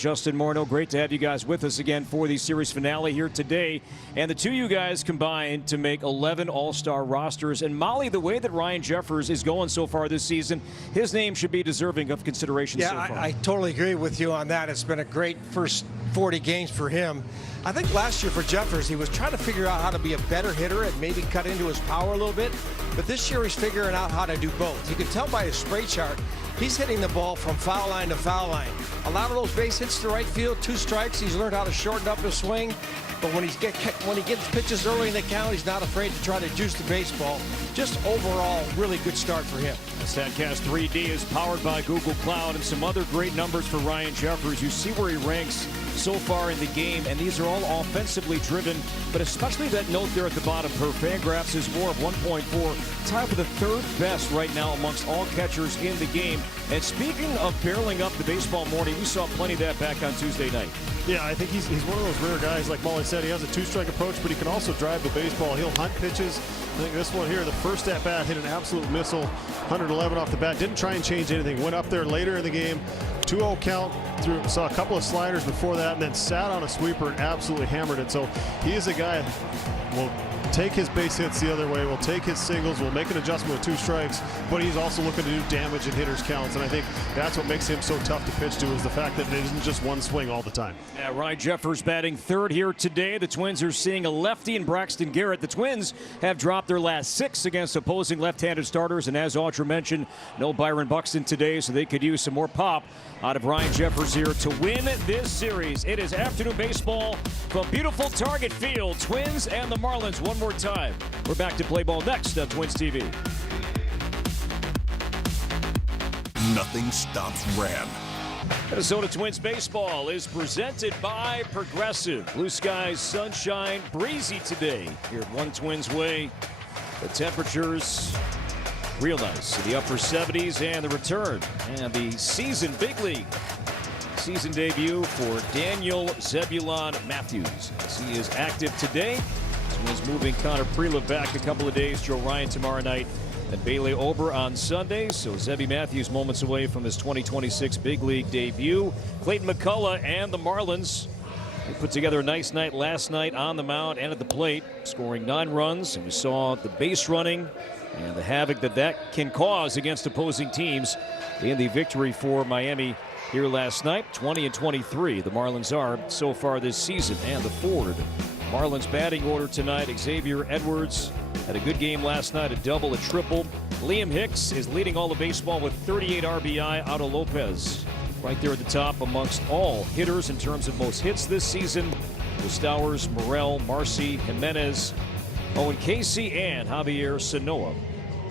Justin Morneau, great to have you guys with us again for the series finale here today. And the two of you guys combined to make 11 all-star rosters. And Molly, the way that Ryan Jeffers is going so far this season, his name should be deserving of consideration so far. I totally agree with you on that. It's been a great first 40 games for him. I think last year for Jeffers, he was trying to figure out how to be a better hitter and maybe cut into his power a little bit. But this year he's figuring out how to do both. You can tell by his spray chart, he's hitting the ball from foul line to foul line. A lot of those base hits to right field, 2 strikes. He's learned how to shorten up his swing. But when he gets pitches early in the count, he's not afraid to try to juice the baseball. Just overall, really good start for him. StatCast 3D is powered by Google Cloud, and some other great numbers for Ryan Jeffers. You see where he ranks so far in the game, and these are all offensively driven, but especially that note there at the bottom per Fangraphs is WAR of 1.4, tied for the 3rd best right now amongst all catchers in the game. And speaking of barreling up the baseball morning, we saw plenty of that back on Tuesday night. Yeah, I think he's one of those rare guys, like Molly said. He has a 2-strike approach, but he can also drive the baseball. He'll hunt pitches. I think this one here, the first at bat, hit an absolute missile, 111 off the bat. Didn't try and change anything. Went up there later in the game, 2-0 count. Saw a couple of sliders before that, and then sat on a sweeper and absolutely hammered it. So he is a guy will take his base hits the other way, will take his singles, will make an adjustment with 2 strikes, but he's also looking to do damage in hitters' counts. And I think that's what makes him so tough to pitch to, is the fact that it isn't just one swing all the time. Yeah, Ryan Jeffers batting 3rd here today. The Twins are seeing a lefty in Braxton Garrett. The Twins have dropped their last 6 against opposing left-handed starters, and as Audra mentioned, no Byron Buxton today, so they could use some more pop out of Ryan Jeffers here to win this series. It is afternoon baseball from beautiful Target Field. Twins and the Marlins one more time. We're back to play ball next on Twins TV. Nothing stops Ram. Minnesota Twins baseball is presented by Progressive. Blue skies, sunshine, breezy today here at One Twins Way. The temperatures real nice in the upper 70s, and the return and the season big league season debut for Daniel Zebulon Matthews, as he is active today. Twins moving Connor Preliv back a couple of days. Joe Ryan tomorrow night, and Bailey Ober on Sunday. So Zebby Matthews moments away from his 2026 big league debut. Clayton McCullough and the Marlins, they put together a nice night last night on the mound and at the plate, scoring 9 runs. And we saw the base running and the havoc that can cause against opposing teams in the victory for Miami here last night. 20-23 the Marlins are so far this season. And the forward Marlins batting order tonight: Xavier Edwards had a good game last night, a double, a triple. Liam Hicks is leading all of baseball with 38 RBI. Otto Lopez right there at the top amongst all hitters in terms of most hits this season, with Stowers, Morel, Marcy, Jimenez, Owen Casey, and Javier Sanoa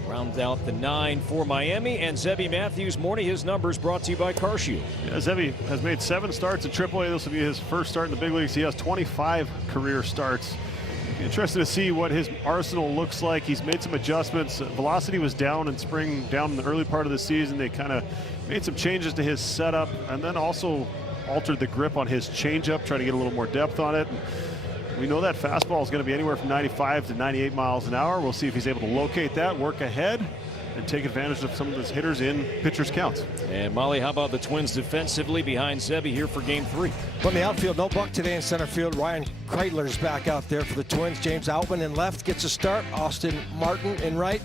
round out the 9 for Miami. And Zebby Matthews, morning, his numbers brought to you by CarShield. Yeah, Zebby has made 7 starts at AAA. This will be his first start in the big leagues. He has 25 career starts. Interested to see what his arsenal looks like. He's made some adjustments. Velocity was down in spring, down in the early part of the season. They kind of made some changes to his setup, and then also altered the grip on his changeup, trying to get a little more depth on it. We know that fastball is going to be anywhere from 95 to 98 miles an hour. We'll see if he's able to locate that, work ahead, and take advantage of some of his hitters in pitchers' counts. And Molly, how about the Twins defensively behind Zebby here for Game 3? From the outfield, no Buck today in center field. Ryan Kreitler's back out there for the Twins. James Outman in left gets a start. Austin Martin in right.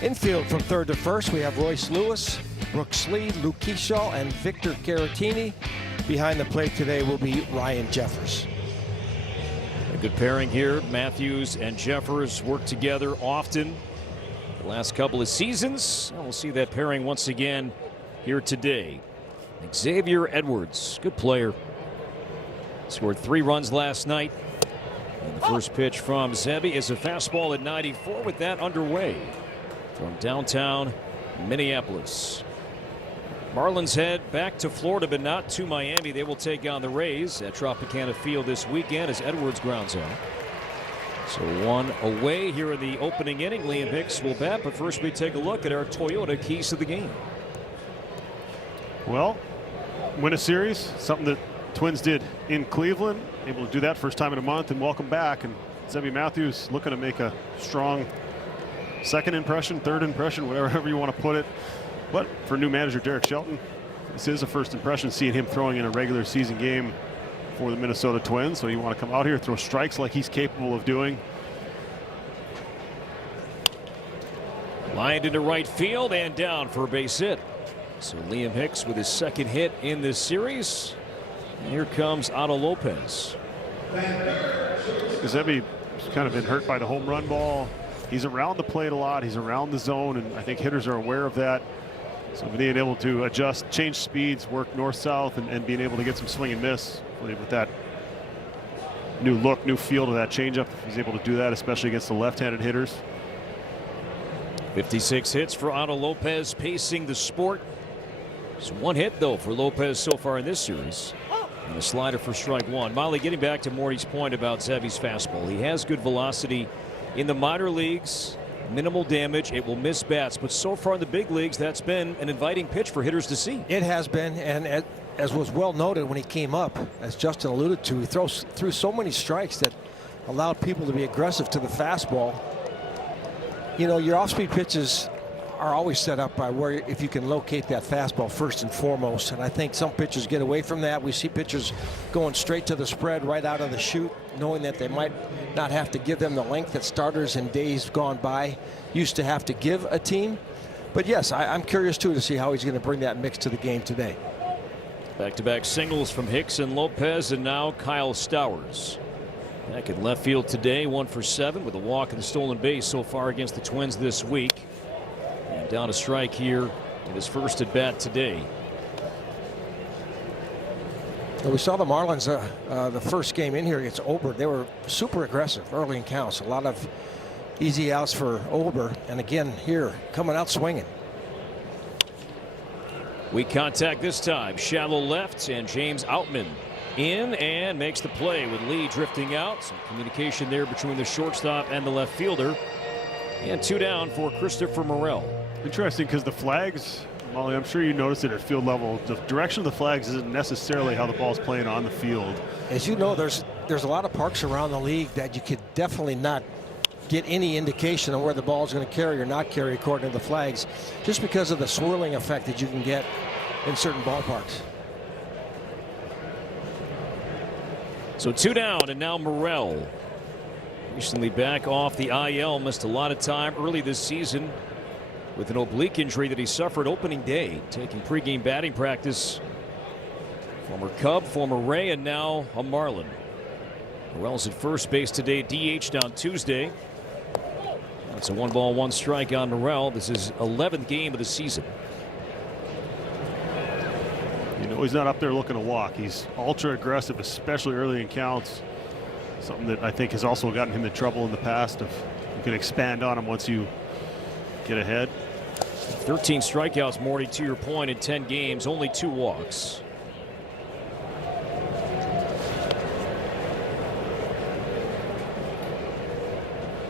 Infield from 3rd to 1st, we have Royce Lewis, Brooks Lee, Luke Kershaw, and Victor Caratini. Behind the plate today will be Ryan Jeffers. A good pairing here. Matthews and Jeffers work together often the last couple of seasons. And we'll see that pairing once again here today. Xavier Edwards, good player. Scored 3 runs last night. And the first pitch from Zebby is a fastball at 94 with that underway from downtown Minneapolis. Marlins head back to Florida, but not to Miami. They will take on the Rays at Tropicana Field this weekend as Edwards grounds out. So 1 away here in the opening inning. Liam Hicks will bat, but first we take a look at our Toyota keys to the game. Well, win a series, something that Twins did in Cleveland. Able to do that first time in a month, and welcome back. And Zebby Matthews looking to make a strong second impression, third impression, whatever you want to put it. But for new manager Derek Shelton, This is a first impression seeing him throwing in a regular season game for the Minnesota Twins. So you want to come out here, throw strikes like he's capable of doing. Lined into right field and down for a base hit. So Liam Hicks with his second hit in this series. And here comes Otto Lopez. Zebi kind of been hurt by the home run ball. He's around the plate a lot. He's around the zone, and I think hitters are aware of that. So being able to adjust, change speeds, work north-south, and being able to get some swing and miss with that new look, new feel to that changeup. If he's able to do that, especially against the left-handed hitters. 56 hits for Otto Lopez, pacing the sport. Just one hit, though, for Lopez so far in this series. And a slider for strike one. Molly, getting back to Morty's point about Zebi's fastball. He has good velocity in the minor leagues. Minimal damage. It will miss bats. But so far in the big leagues, that's been an inviting pitch for hitters to see. It has been, and as was well noted when he came up, as Justin alluded to, he threw so many strikes that allowed people to be aggressive to the fastball. You know, your off-speed pitches are always set up by where, if you can locate that fastball first and foremost. And I think some pitchers get away from that. We see pitchers going straight to the spread right out of the chute, knowing that they might not have to give them the length that starters in days gone by used to have to give a team. But yes, I'm curious too to see how he's going to bring that mix to the game today. Back-to-back singles from Hicks and Lopez, and now Kyle Stowers. Back in left field today, 1 for 7 with a walk and a stolen base so far against the Twins this week. And down a strike here in his first at bat today. We saw the Marlins the first game in here against Ober. They were super aggressive early in counts. A lot of easy outs for Ober. And again here, coming out swinging. Weak contact this time. Shallow left, and James Outman in and makes the play with Lee drifting out. Some communication there between the shortstop and the left fielder. And 2 down for Christopher Morel. Interesting, because the flags, Molly, I'm sure you noticed it at field level. The direction of the flags isn't necessarily how the ball's playing on the field. As you know, there's a lot of parks around the league that you could definitely not get any indication of where the ball is going to carry or not carry according to the flags, just because of the swirling effect that you can get in certain ballparks. So 2 down, and now Morel. Recently back off the IL, missed a lot of time early this season with an oblique injury that he suffered opening day, taking pregame batting practice. Former Cub, former Ray, and now a Marlin. Morel's at first base today, DH'd on Tuesday. That's a 1-ball, 1-strike on Morel. This is 11th game of the season. You know, he's not up there looking to walk. He's ultra aggressive, especially early in counts. Something that I think has also gotten him in trouble in the past. If you can expand on him once you get ahead. 13 strikeouts, Morty, to your point, in 10 games, only 2 walks.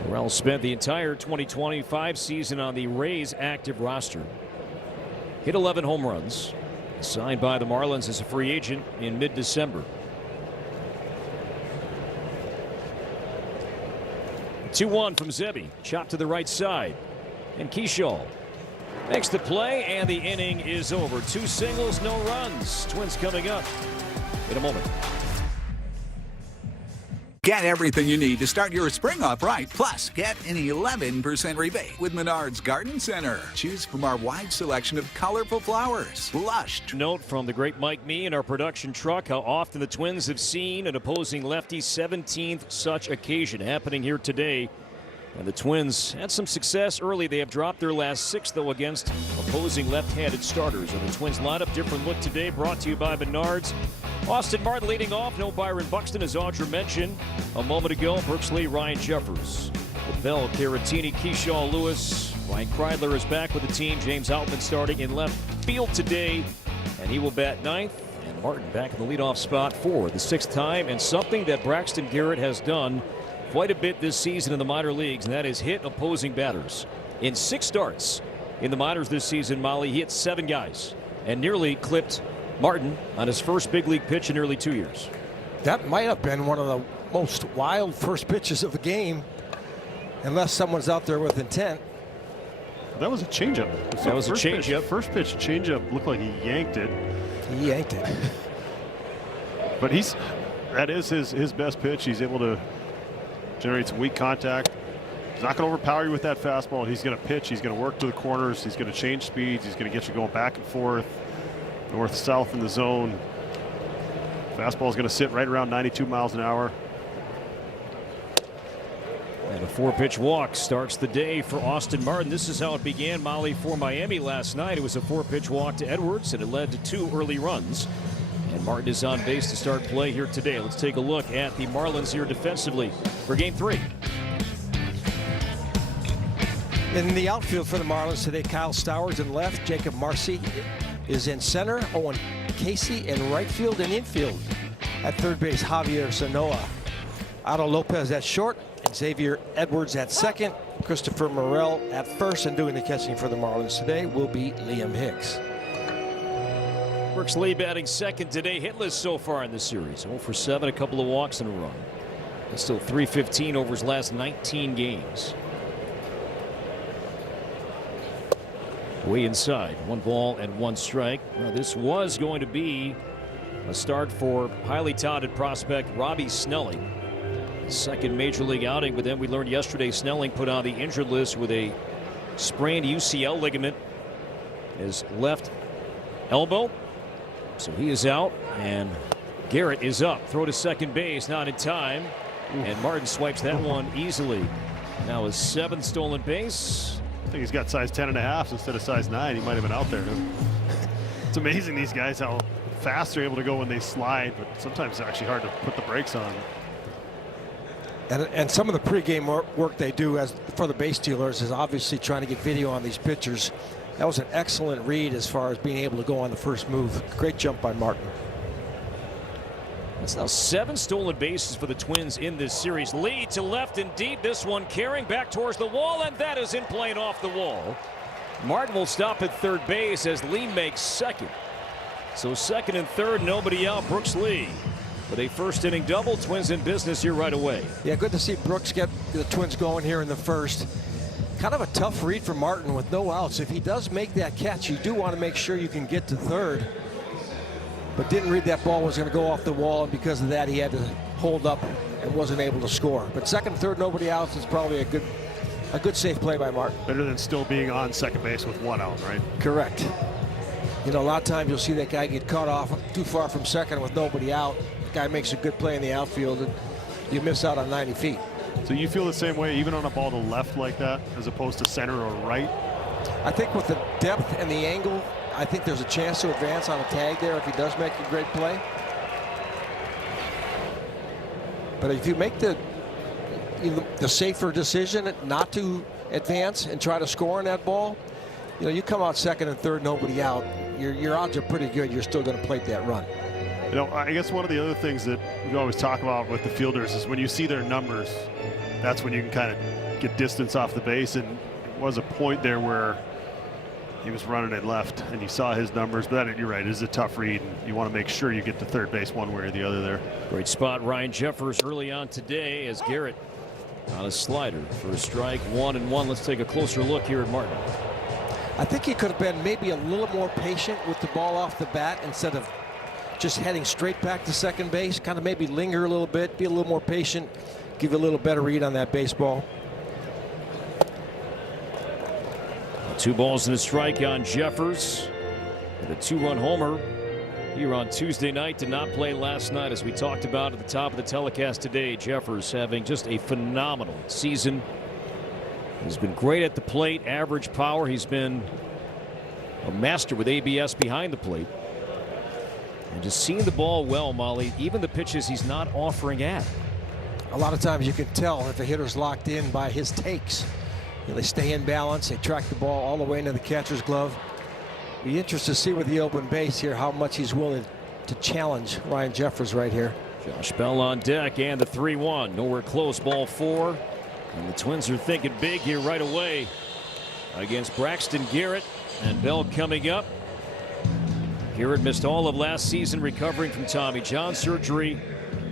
Morel spent the entire 2025 season on the Rays active roster. Hit 11 home runs. Signed by the Marlins as a free agent in mid-December. 2-1 from Zebi. Chopped to the right side. And Keyshaw makes the play, and the inning is over. 2 singles, no runs. Twins coming up in a moment. Get everything you need to start your spring off right. Plus, get an 11% rebate with Menards Garden Center. Choose from our wide selection of colorful flowers. Lush. Note from the great Mike Me in our production truck how often the Twins have seen an opposing lefty. 17th such occasion happening here today. And the Twins had some success early. They have dropped their last 6, though, against opposing left-handed starters. And the Twins lineup, different look today, brought to you by Menards. Austin Martin leading off. No Byron Buxton, as Audra mentioned a moment ago. Brooks Lee, Ryan Jeffers. Bell, Caratini, Keyshaw Lewis. Ryan Kreidler is back with the team. James Outman starting in left field today. And he will bat 9th. And Martin back in the leadoff spot for the 6th time. And something that Braxton Garrett has done quite a bit this season in the minor leagues, and that is hit opposing batters. In 6 starts in the minors this season, Molly, he hit 7 guys and nearly clipped Martin on his first big league pitch in nearly 2 years. That might have been one of the most wild first pitches of the game, unless someone's out there with intent. That was a changeup. So that was a changeup. First pitch changeup looked like he yanked it. He yanked it. But that is his best pitch. He's able to generate some weak contact. He's not going to overpower you with that fastball. He's going to pitch. He's going to work to the corners. He's going to change speeds. He's going to get you going back and forth, north-south in the zone. Fastball is going to sit right around 92 miles an hour. And a 4-pitch walk starts the day for Austin Martin. This is how it began, Molly, for Miami last night. It was a 4-pitch walk to Edwards, and it led to 2 early runs. And Martin is on base to start play here today. Let's take a look at the Marlins here defensively for Game 3. In the outfield for the Marlins today, Kyle Stowers in left, Jacob Marcy is in center, Owen Casey in right field and infield. At third base, Javier Sanoa. Otto Lopez at short, and Xavier Edwards at second. Christopher Morel at first, and doing the catching for the Marlins today will be Liam Hicks. Brooks Lee batting second today, hitless so far in the series. 0 for 7, a couple of walks and a run. It's still .315 over his last 19 games. Way inside, 1 ball and 1 strike. Now, this was going to be a start for highly touted prospect Robbie Snelling. Second major league outing, but then we learned yesterday Snelling put on the injured list with a sprained UCL ligament, his left elbow. So he is out, and Garrett is up. Throw to second base, not in time. And Martin swipes that one easily. Now his 7th stolen base. I think he's got size 10.5 instead of size 9. He might have been out there. It's amazing, these guys, how fast they're able to go when they slide, but sometimes it's actually hard to put the brakes on. And some of the pregame work they do for the base stealers is obviously trying to get video on these pitchers. That was an excellent read as far as being able to go on the first move. Great jump by Martin. That's now 7 stolen bases for the Twins in this series. Lead to left and deep. This one carrying back towards the wall, and that is in play and off the wall. Martin will stop at third base as Lee makes second. So second and third, nobody out. Brooks Lee with a first inning double. Twins in business here right away. Yeah, good to see Brooks get the Twins going here in the first. Kind of a tough read for Martin with no outs. If he does make that catch, you do want to make sure you can get to third. But didn't read that ball was going to go off the wall, and because of that he had to hold up and wasn't able to score. But second, third, nobody outs is probably a good safe play by Martin. Better than still being on second base with 1 out, right? Correct. You know, a lot of times you'll see that guy get cut off too far from second with nobody out. The guy makes a good play in the outfield, and you miss out on 90 feet. So you feel the same way even on a ball to left like that as opposed to center or right? I think with the depth and the angle, I think there's a chance to advance on a tag there if he does make a great play. But if you make the safer decision not to advance and try to score on that ball, you know, you come out second and third, nobody out, your odds are pretty good. You're still going to plate that run. You know, I guess one of the other things that we always talk about with the fielders is when you see their numbers, that's when you can kind of get distance off the base. And it was a point there where he was running it left and you saw his numbers, but you're right, it is a tough read, and you want to make sure you get to third base one way or the other there. Great spot, Ryan Jeffers, early on today as Garrett on a slider for a strike, 1-1. Let's take a closer look here at Martin. I think he could have been maybe a little more patient with the ball off the bat instead of just heading straight back to second base. Kind of maybe linger a little bit, be a little more patient, give a little better read on that baseball. 2 balls and a strike on Jeffers. And a 2-run homer here on Tuesday night. Did not play last night, as we talked about at the top of the telecast today. Jeffers having just a phenomenal season. He's been great at the plate, average power. He's been a master with ABS behind the plate. And just seeing the ball well, Molly, even the pitches he's not offering at. A lot of times you can tell if a hitter's locked in by his takes. You know, they stay in balance, they track the ball all the way into the catcher's glove. Be interested to see with the open base here how much he's willing to challenge Ryan Jeffers right here. Josh Bell on deck, and the 3-1. Nowhere close, ball 4. And the Twins are thinking big here right away against Braxton Garrett, and Bell coming up. Garrett missed all of last season recovering from Tommy John surgery.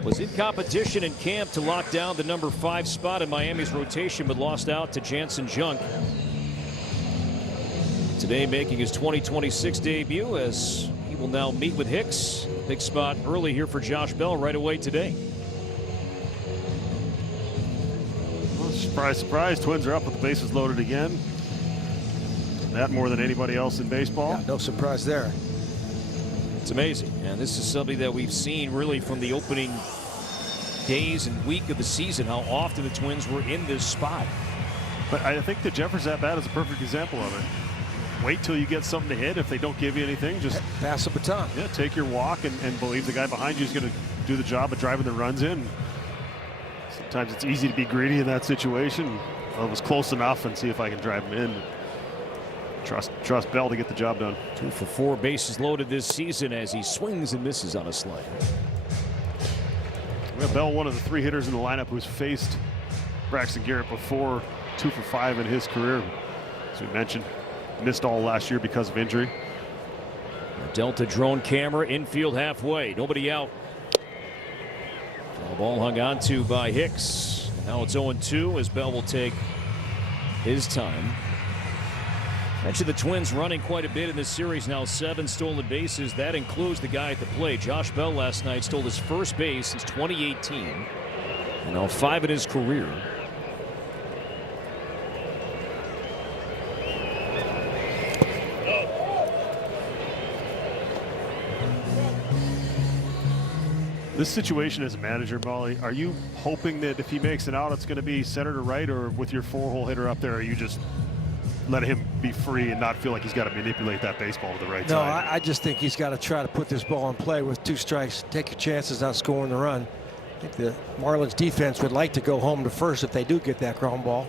Was in competition in camp to lock down the number 5 spot in Miami's rotation, but lost out to Jansen Junk. today making his 2026 debut as he will now meet with Hicks. Big spot early here for Josh Bell right away today. Well, surprise, surprise, Twins are up with the bases loaded again. That more than anybody else in baseball. Yeah, no surprise there. It's amazing, and this is something that we've seen really from the opening days and week of the season, how often the Twins were in this spot. But I think the Jeffers at bat is a perfect example of it. Wait till you get something to hit. If they don't give you anything, just pass the baton. Yeah, take your walk and believe the guy behind you is going to do the job of driving the runs in. Sometimes it's easy to be greedy in that situation. Well, it was close enough, and see if I can drive him in. Trust Bell to get the job done. 2 for 4 bases loaded this season as he swings and misses on a slider. Well, Bell, one of the 3 hitters in the lineup who's faced Braxton Garrett before, 2 for 5 in his career. As we mentioned, missed all last year because of injury. Delta drone camera infield halfway, nobody out. Foul ball hung on to by Hicks. Now it's 0-2 as Bell will take his time. Mentioned the Twins running quite a bit in this series now, 7 stolen bases. That includes the guy at the plate. Josh Bell last night stole his first base since 2018. And now 5 in his career. This situation as a manager, Molly, are you hoping that if he makes it out, it's going to be center to right, or with your 4-hole hitter up there, are you just let him be free and not feel like he's got to manipulate that baseball to the right side? No, I just think he's got to try to put this ball in play with 2 strikes. Take your chances on scoring the run. I think the Marlins defense would like to go home to first if they do get that ground ball.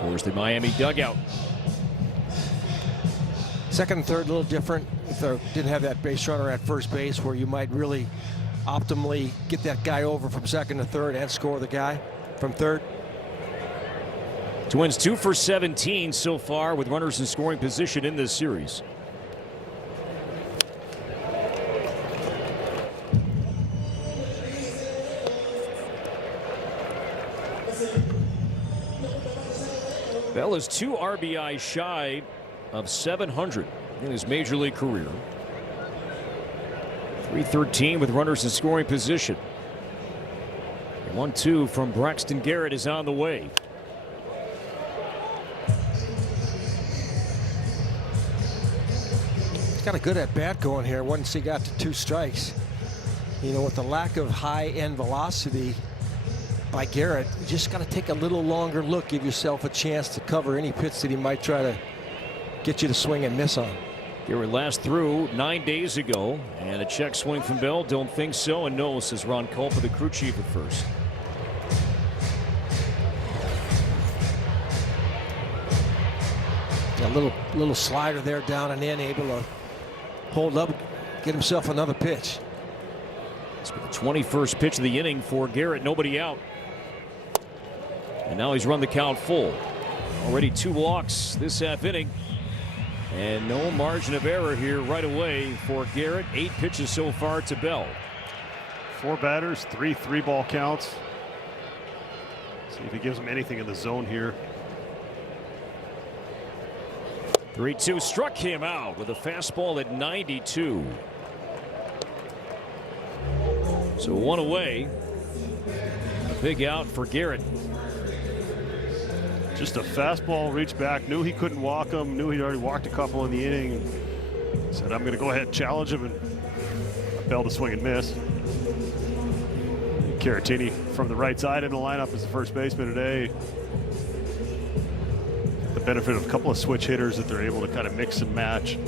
Towards the Miami dugout. Second and third a little different. If they didn't have that base runner at first base, where you might really optimally get that guy over from second to third and score the guy from third. Twins 2 for 17 so far with runners in scoring position in this series. Bell is 2 RBI shy of 700 in his major league career. 313 with runners in scoring position. 1-2 from Braxton Garrett is on the way. He's got a good at bat going here once he got to 2 strikes. You know, with the lack of high end velocity by Garrett, you just got to take a little longer look, give yourself a chance to cover any pitch that he might try to get you to swing and miss on. Garrett last threw 9 days ago, and a check swing from Bell. Don't think so, and no, says Ron Culpa, the crew chief at first. A little slider there down and in, able to hold up, get himself another pitch. It's the 21st pitch of the inning for Garrett. Nobody out. And now he's run the count full. Already 2 walks this half inning. And no margin of error here right away for Garrett. 8 pitches so far to Bell. 4 batters, 3 3-ball counts. See if he gives him anything in the zone here. 3-2 struck him out with a fastball at 92. So 1 away. A big out for Garrett. Just a fastball, reach back, knew he couldn't walk him, knew he'd already walked a couple in the inning. Said, I'm going to go ahead and challenge him, and Bell to swing and miss. Caratini from the right side in the lineup as the first baseman today. The benefit of a couple of switch hitters that they're able to kind of mix and match,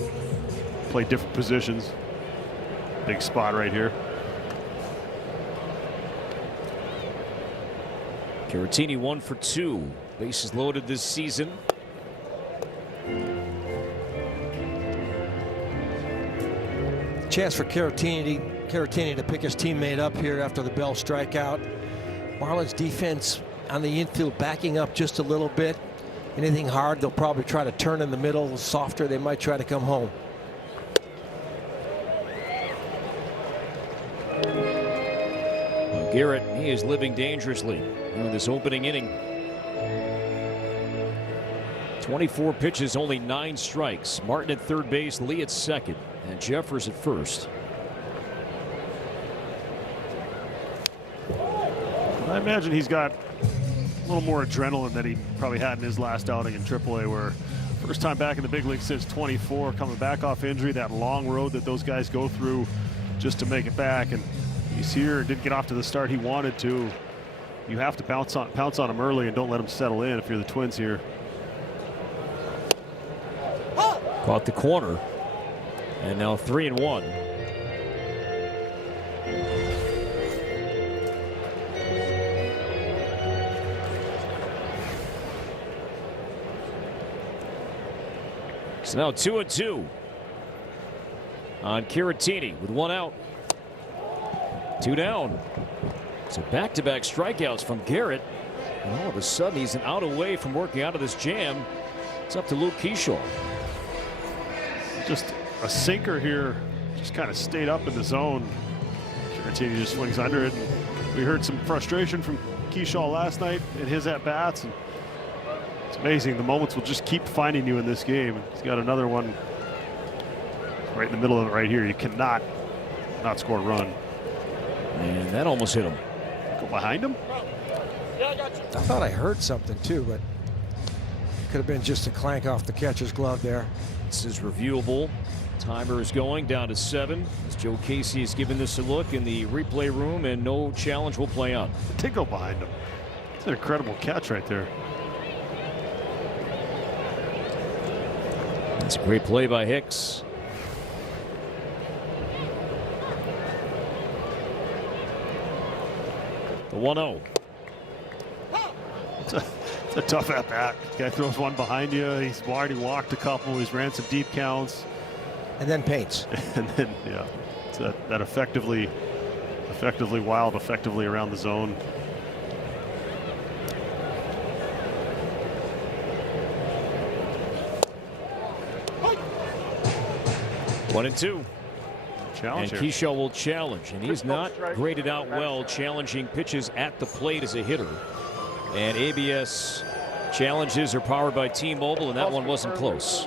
play different positions. Big spot right here. Caratini 1 for 2. Bases loaded this season. Chance for Caratini to pick his teammate up here after the Bell strikeout. Marlins defense on the infield backing up just a little bit. Anything hard, they'll probably try to turn in the middle. Softer, they might try to come home. Garrett, he is living dangerously in this opening inning. 24 pitches, only 9 strikes. Martin at third base, Lee at second, and Jeffers at first. I imagine he's got a little more adrenaline than he probably had in his last outing in AAA, where first time back in the big league since 24, coming back off injury, that long road that those guys go through just to make it back. And he's here and didn't get off to the start he wanted to. You have to pounce on him early and don't let him settle in if you're the Twins here. Caught the corner, and now 3-1. So now 2-2 on Caratini with 1 out. 2 down. So back-to-back strikeouts from Garrett. And all of a sudden he's an out away from working out of this jam. It's up to Luke Keyshaw. Just a sinker here. Just kind of stayed up in the zone. Caratini just swings under it. We heard some frustration from Keyshaw last night in his at-bats. It's amazing. The moments will just keep finding you in this game. He's got another one right in the middle of it right here. You cannot not score a run. And that almost hit him. Go behind him? I thought I heard something too, but it could have been just a clank off the catcher's glove there. This is reviewable. Timer is going down to 7 as Joe Casey is giving this a look in the replay room, and no challenge will play on. It did go behind him. It's an incredible catch right there. That's a great play by Hicks. The 1-0. It's a tough at bat. Guy throws one behind you. He's already walked a couple. He's ran some deep counts. And then paints. And then, yeah, it's that effectively wild, effectively around the zone. One and 2. Challenge And here. Keyshaw will challenge, and he's not graded out well challenging pitches at the plate as a hitter. And ABS challenges are powered by T-Mobile, and that one wasn't close.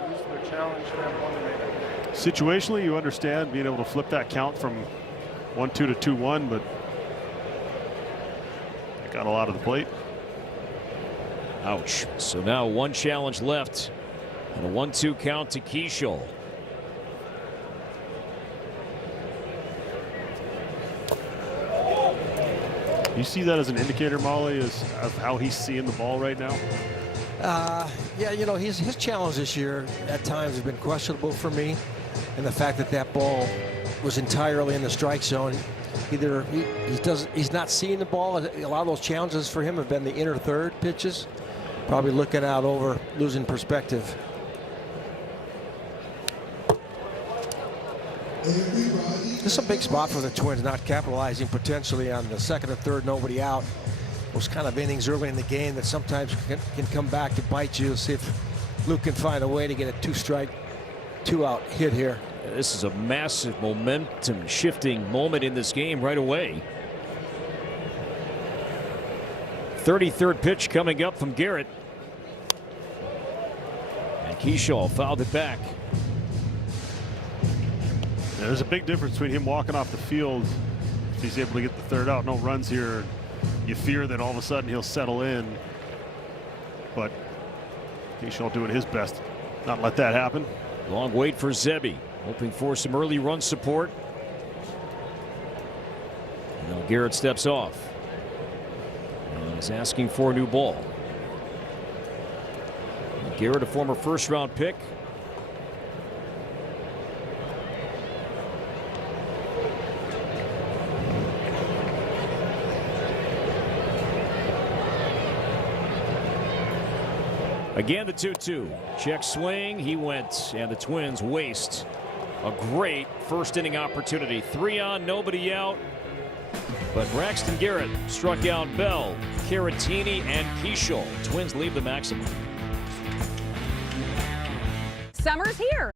Situationally, you understand being able to flip that count from 1-2 to 2-1, but it got a lot of the plate. Ouch. So now 1 challenge left, and a 1-2 count to Keyshaw. You see that as an indicator, Molly, of how he's seeing the ball right now? Yeah, you know, his challenge this year at times has been questionable for me, and the fact that that ball was entirely in the strike zone. Either he's not seeing the ball. A lot of those challenges for him have been the inner third pitches, probably looking out over, losing perspective. This is a big spot for the Twins, not capitalizing potentially on the second or third nobody out. Those kind of innings early in the game that sometimes can come back to bite you. See if Luke can find a way to get a 2-strike, 2-out hit here. This is a massive momentum shifting moment in this game right away. 33rd pitch coming up from Garrett. And Keyshaw fouled it back. Yeah, there's a big difference between him walking off the field. If he's able to get the 3rd out, no runs here. You fear that all of a sudden he'll settle in. But Keyshaw doing his best not let that happen. Long wait for Zebby, hoping for some early run support. And now Garrett steps off. And is asking for a new ball. Garrett, a former first-round pick. Again, the 2-2. Check swing. He went, and the Twins waste a great first inning opportunity. 3 on, nobody out. But Braxton Garrett struck out Bell, Caratini, and Keyshaw. Twins leave the maximum. Summer's here.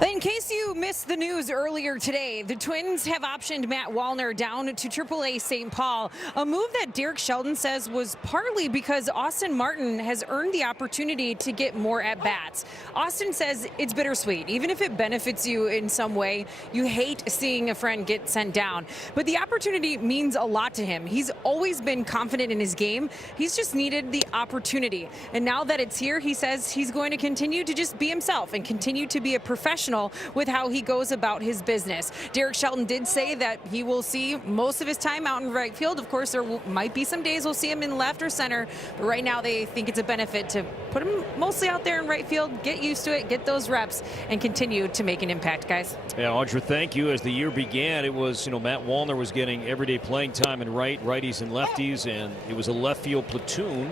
In case you missed the news earlier today, the Twins have optioned Matt Wallner down to AAA St. Paul, a move that Derek Sheldon says was partly because Austin Martin has earned the opportunity to get more at-bats. Austin says it's bittersweet. Even if it benefits you in some way, you hate seeing a friend get sent down. But the opportunity means a lot to him. He's always been confident in his game. He's just needed the opportunity. And now that it's here, he says he's going to continue to just be himself and continue to be a professional with how he goes about his business. Derek Shelton did say that he will see most of his time out in right field. Of course, there might be some days we'll see him in left or center, but right now they think it's a benefit to put him mostly out there in right field, get used to it, get those reps, and continue to make an impact, guys. Yeah, Audra, thank you. As the year began, it was, Matt Wallner was getting everyday playing time in righties and lefties, and it was a left field platoon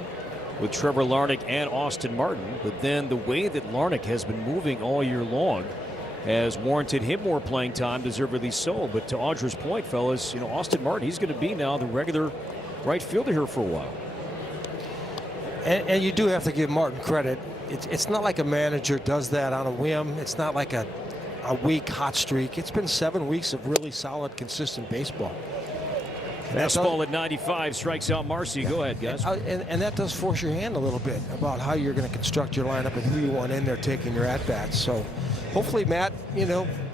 with Trevor Larnach and Austin Martin. But then the way that Larnach has been moving all year long has warranted him more playing time, deservedly so. But to Audra's point, fellas, Austin Martin, he's going to be now the regular right fielder here for a while. And you do have to give Martin credit. It's not like a manager does that on a whim. It's not like a weak hot streak. It's been 7 weeks of really solid, consistent baseball. Fastball at 95, strikes out Marcy. Go ahead, guys. And that does force your hand a little bit about how you're going to construct your lineup and who you want in there taking your at-bats. So hopefully Matt,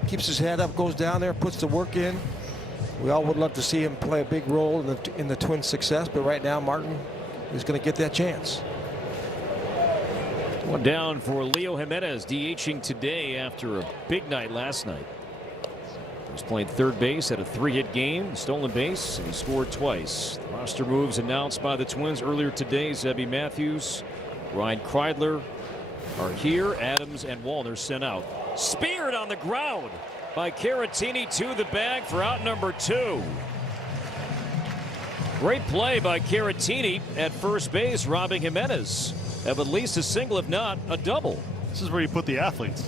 keeps his head up, goes down there, puts the work in. We all would love to see him play a big role in the Twins' success, but right now Martin is going to get that chance. One down for Leo Jimenez, DHing today after a big night last night. He was playing third base, had a 3-hit game, stolen base, and he scored twice. The roster moves announced by the Twins earlier today. Zebby Matthews, Ryan Kreidler are here. Adams and Wallner sent out. Speared on the ground by Caratini to the bag for out number 2. Great play by Caratini at first base, robbing Jimenez of at least a single, if not a double. This is where you put the athletes.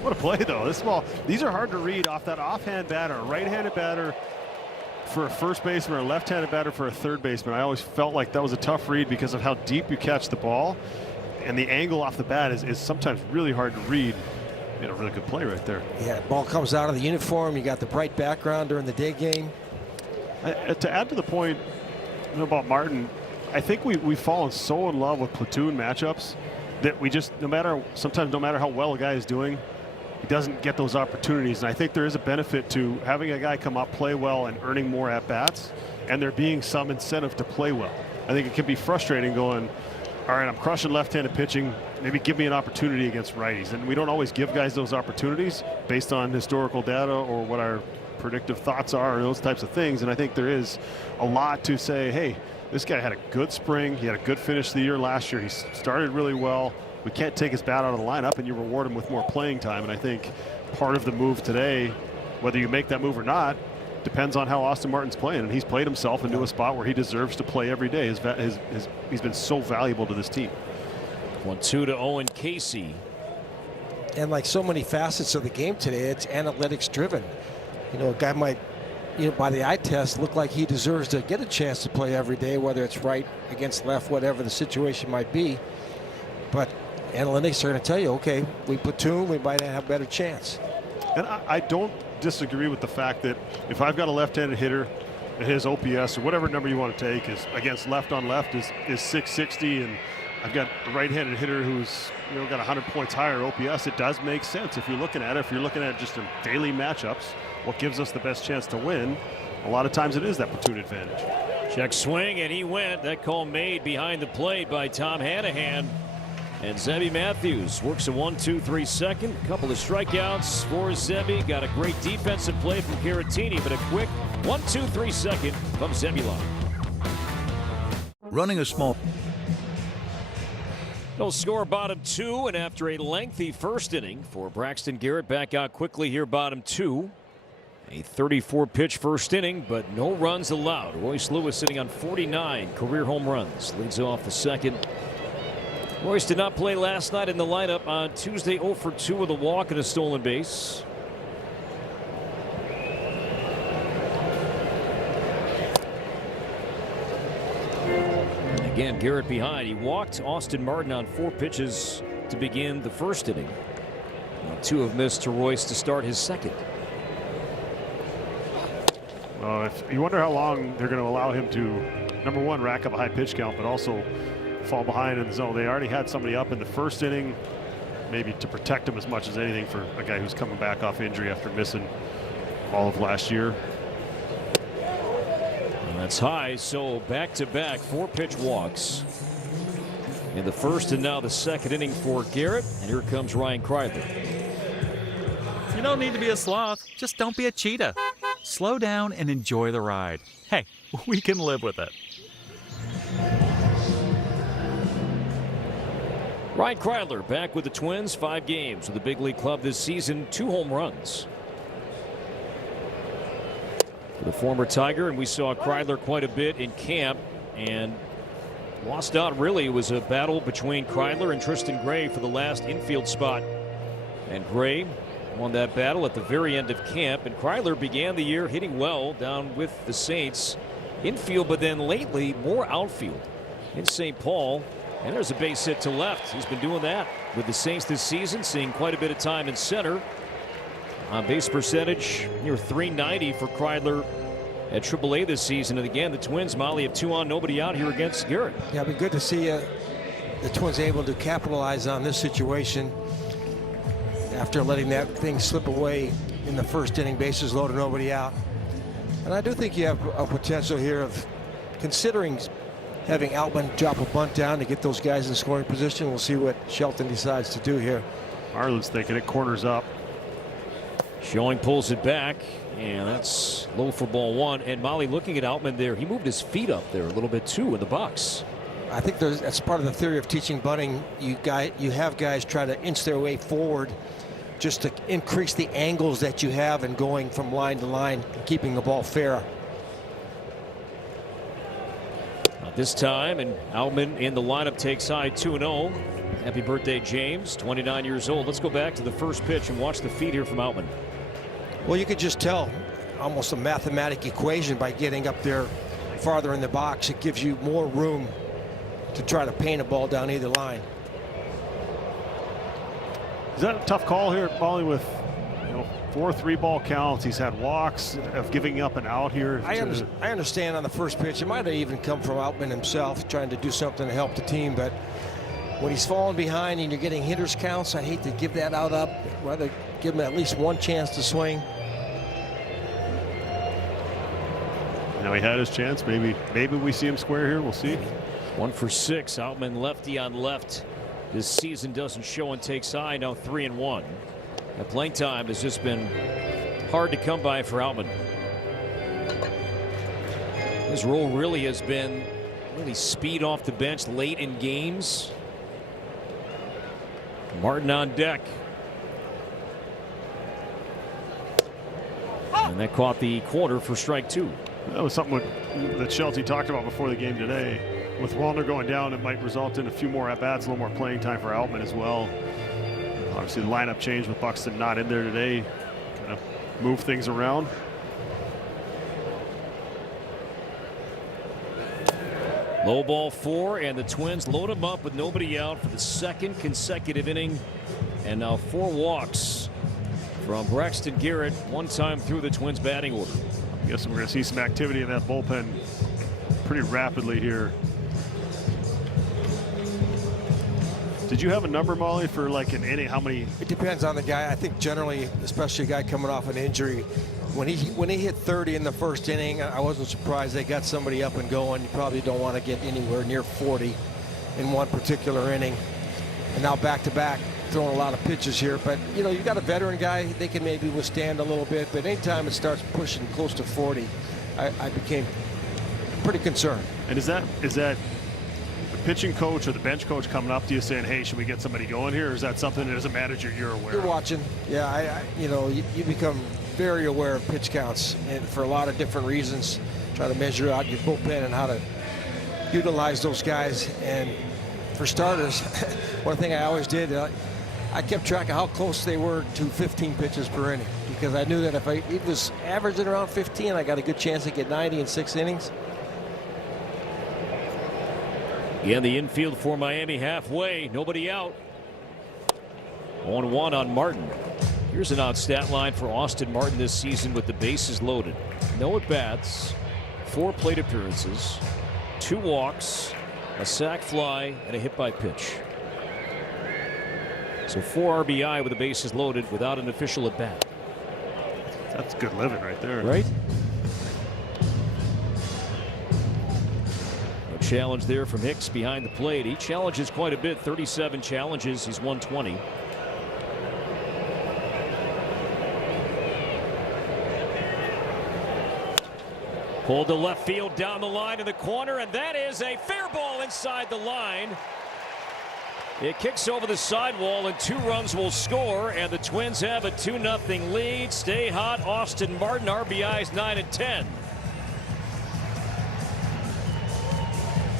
What a play, though. This ball, these are hard to read off that offhand batter, a right-handed batter for a first baseman or a left-handed batter for a third baseman. I always felt like that was a tough read because of how deep you catch the ball, and the angle off the bat is sometimes really hard to read. A really good play right there. Yeah, ball comes out of the uniform. You got the bright background during the day game. To add to the point about Martin, I think we've fallen so in love with platoon matchups that we just, sometimes no matter how well a guy is doing, he doesn't get those opportunities. And I think there is a benefit to having a guy come up, play well, and earning more at-bats, and there being some incentive to play well. I think it can be frustrating going, all right, I'm crushing left-handed pitching, maybe give me an opportunity against righties. And we don't always give guys those opportunities based on historical data or what our predictive thoughts are or those types of things. And I think there is a lot to say, hey, this guy had a good spring. He had a good finish the year last year. He started really well. We can't take his bat out of the lineup, and you reward him with more playing time. And I think part of the move today, whether you make that move or not, depends on how Austin Martin's playing. And he's played himself into a spot where he deserves to play every day. He's been so valuable to this team. 1-2 to Owen Casey. And like so many facets of the game today, it's analytics driven. A guy might, by the eye test, look like he deserves to get a chance to play every day, whether it's right against left, whatever the situation might be. But analytics are going to tell you, okay, we platoon, we might have a better chance. And I don't disagree with the fact that if I've got a left-handed hitter and his OPS or whatever number you want to take is against left on left is 660, and I've got a right-handed hitter who's got 100 points higher OPS, it does make sense if you're looking at it. If you're looking at just in daily matchups, what gives us the best chance to win, a lot of times it is that platoon advantage. Check swing, and he went. That call made behind the plate by Tom Hanahan. And Zebby Matthews works a 1-2-3 second. A couple of strikeouts for Zebby. Got a great defensive play from Caratini, but a quick 1-2-3 second from Zebulon. Running a small. No score, bottom 2, and after a lengthy first inning for Braxton Garrett, back out quickly here, bottom 2. A 34-pitch first inning, but no runs allowed. Royce Lewis sitting on 49 career home runs. Leads off the second. Royce did not play last night in the lineup on Tuesday, 0 for 2 with a walk and a stolen base. And again, Garrett behind. He walked Austin Martin on 4 pitches to begin the first inning. Two have missed to Royce to start his second. If you wonder how long they're going to allow him to, number one, rack up a high pitch count, but also fall behind in the zone. They already had somebody up in the first inning, maybe to protect him as much as anything for a guy who's coming back off injury after missing all of last year. That's high, so back-to-back 4-pitch walks in the first and now the second inning for Garrett. And here comes Ryan Kreidler. You don't need to be a sloth, just don't be a cheetah. Slow down and enjoy the ride. Hey, we can live with it. Ryan Kreidler back with the Twins, 5 games with the big league club this season, 2 home runs. The former Tiger, and we saw Kreidler quite a bit in camp and lost out. Really, it was a battle between Kreidler and Tristan Gray for the last infield spot. And Gray won that battle at the very end of camp, and Kreidler began the year hitting well down with the Saints infield, but then lately more outfield in St. Paul. And there's a base hit to left. He's been doing that with the Saints this season, seeing quite a bit of time in center. On base percentage near .390 for Kreidler at AAA this season. And again, the Twins, Molly, have 2 on, nobody out here against Garrett. Yeah, it'd be good to see the Twins able to capitalize on this situation after letting that thing slip away in the first inning, bases loaded, nobody out. And I do think you have a potential here of considering having Outman drop a bunt down to get those guys in scoring position. We'll see what Shelton decides to do here. Marlins thinking it, corners up. Showing pulls it back, and that's low for ball 1. And Molly, looking at Outman there, he moved his feet up there a little bit too in the box. I think that's part of the theory of teaching bunting. You have guys try to inch their way forward just to increase the angles that you have and going from line to line, keeping the ball fair. Not this time, and Outman in the lineup takes high 2-0. Happy birthday, James, 29 years old. Let's go back to the first pitch and watch the feed here from Outman. Well, you could just tell almost a mathematic equation by getting up there farther in the box. It gives you more room to try to paint a ball down either line. Is that a tough call here, Molly, with 4 3-ball counts? He's had walks of giving up and out here. I understand on the first pitch. It might have even come from Outman himself trying to do something to help the team, but when he's falling behind and you're getting hitters counts, I hate to give that out up. I'd rather give him at least one chance to swing. Now he had his chance. Maybe we see him square here. We'll see. 1 for 6. Outman lefty on left. This season doesn't show and takes high. Now 3-1. The playing time has just been hard to come by for Outman. His role really has been speed off the bench late in games. Martin on deck. And that caught the corner for strike 2. That was something that Shelty talked about before the game today. With Wallner going down, it might result in a few more at-bats, a little more playing time for Outman as well. Obviously, the lineup change with Buxton not in there today. Kind of move things around. Low ball 4, and the Twins load him up with nobody out for the second consecutive inning. And now 4 walks from Braxton Garrett, 1 time through the Twins batting order. I guess we're going to see some activity in that bullpen pretty rapidly here. Did you have a number, Molly, for like an inning? How many? It depends on the guy. I think generally, especially a guy coming off an injury, when he hit 30 in the first inning, I wasn't surprised they got somebody up and going. You probably don't want to get anywhere near 40 in one particular inning. And now back-to-back, throwing a lot of pitches here. But, you got a veteran guy. They can maybe withstand a little bit. But anytime it starts pushing close to 40, I became pretty concerned. And is that the pitching coach or the bench coach coming up to you saying, hey, should we get somebody going here? Or is that something that as a manager you're aware You're of? watching. Yeah, you become very aware of pitch counts and for a lot of different reasons. Try to measure out your bullpen and how to utilize those guys. And for starters, one thing I always did, I kept track of how close they were to 15 pitches per inning, because I knew that if it was averaging around 15, I got a good chance to get 90 in 6 innings. In the infield for Miami, halfway, nobody out. 0-1 on Martin. Here's an odd stat line for Austin Martin this season with the bases loaded. No at-bats, 4 plate appearances, 2 walks, a sac fly, and a hit by pitch. So 4 RBI with the bases loaded without an official at-bat. That's good living right there. Right? A challenge there from Hicks behind the plate. He challenges quite a bit, 37 challenges. He's won 20. Pulled to left field down the line in the corner, and that is a fair ball inside the line. It kicks over the sidewall, and 2 runs will score, and the Twins have a 2-0 lead. Stay hot, Austin Martin, RBIs 9 and 10.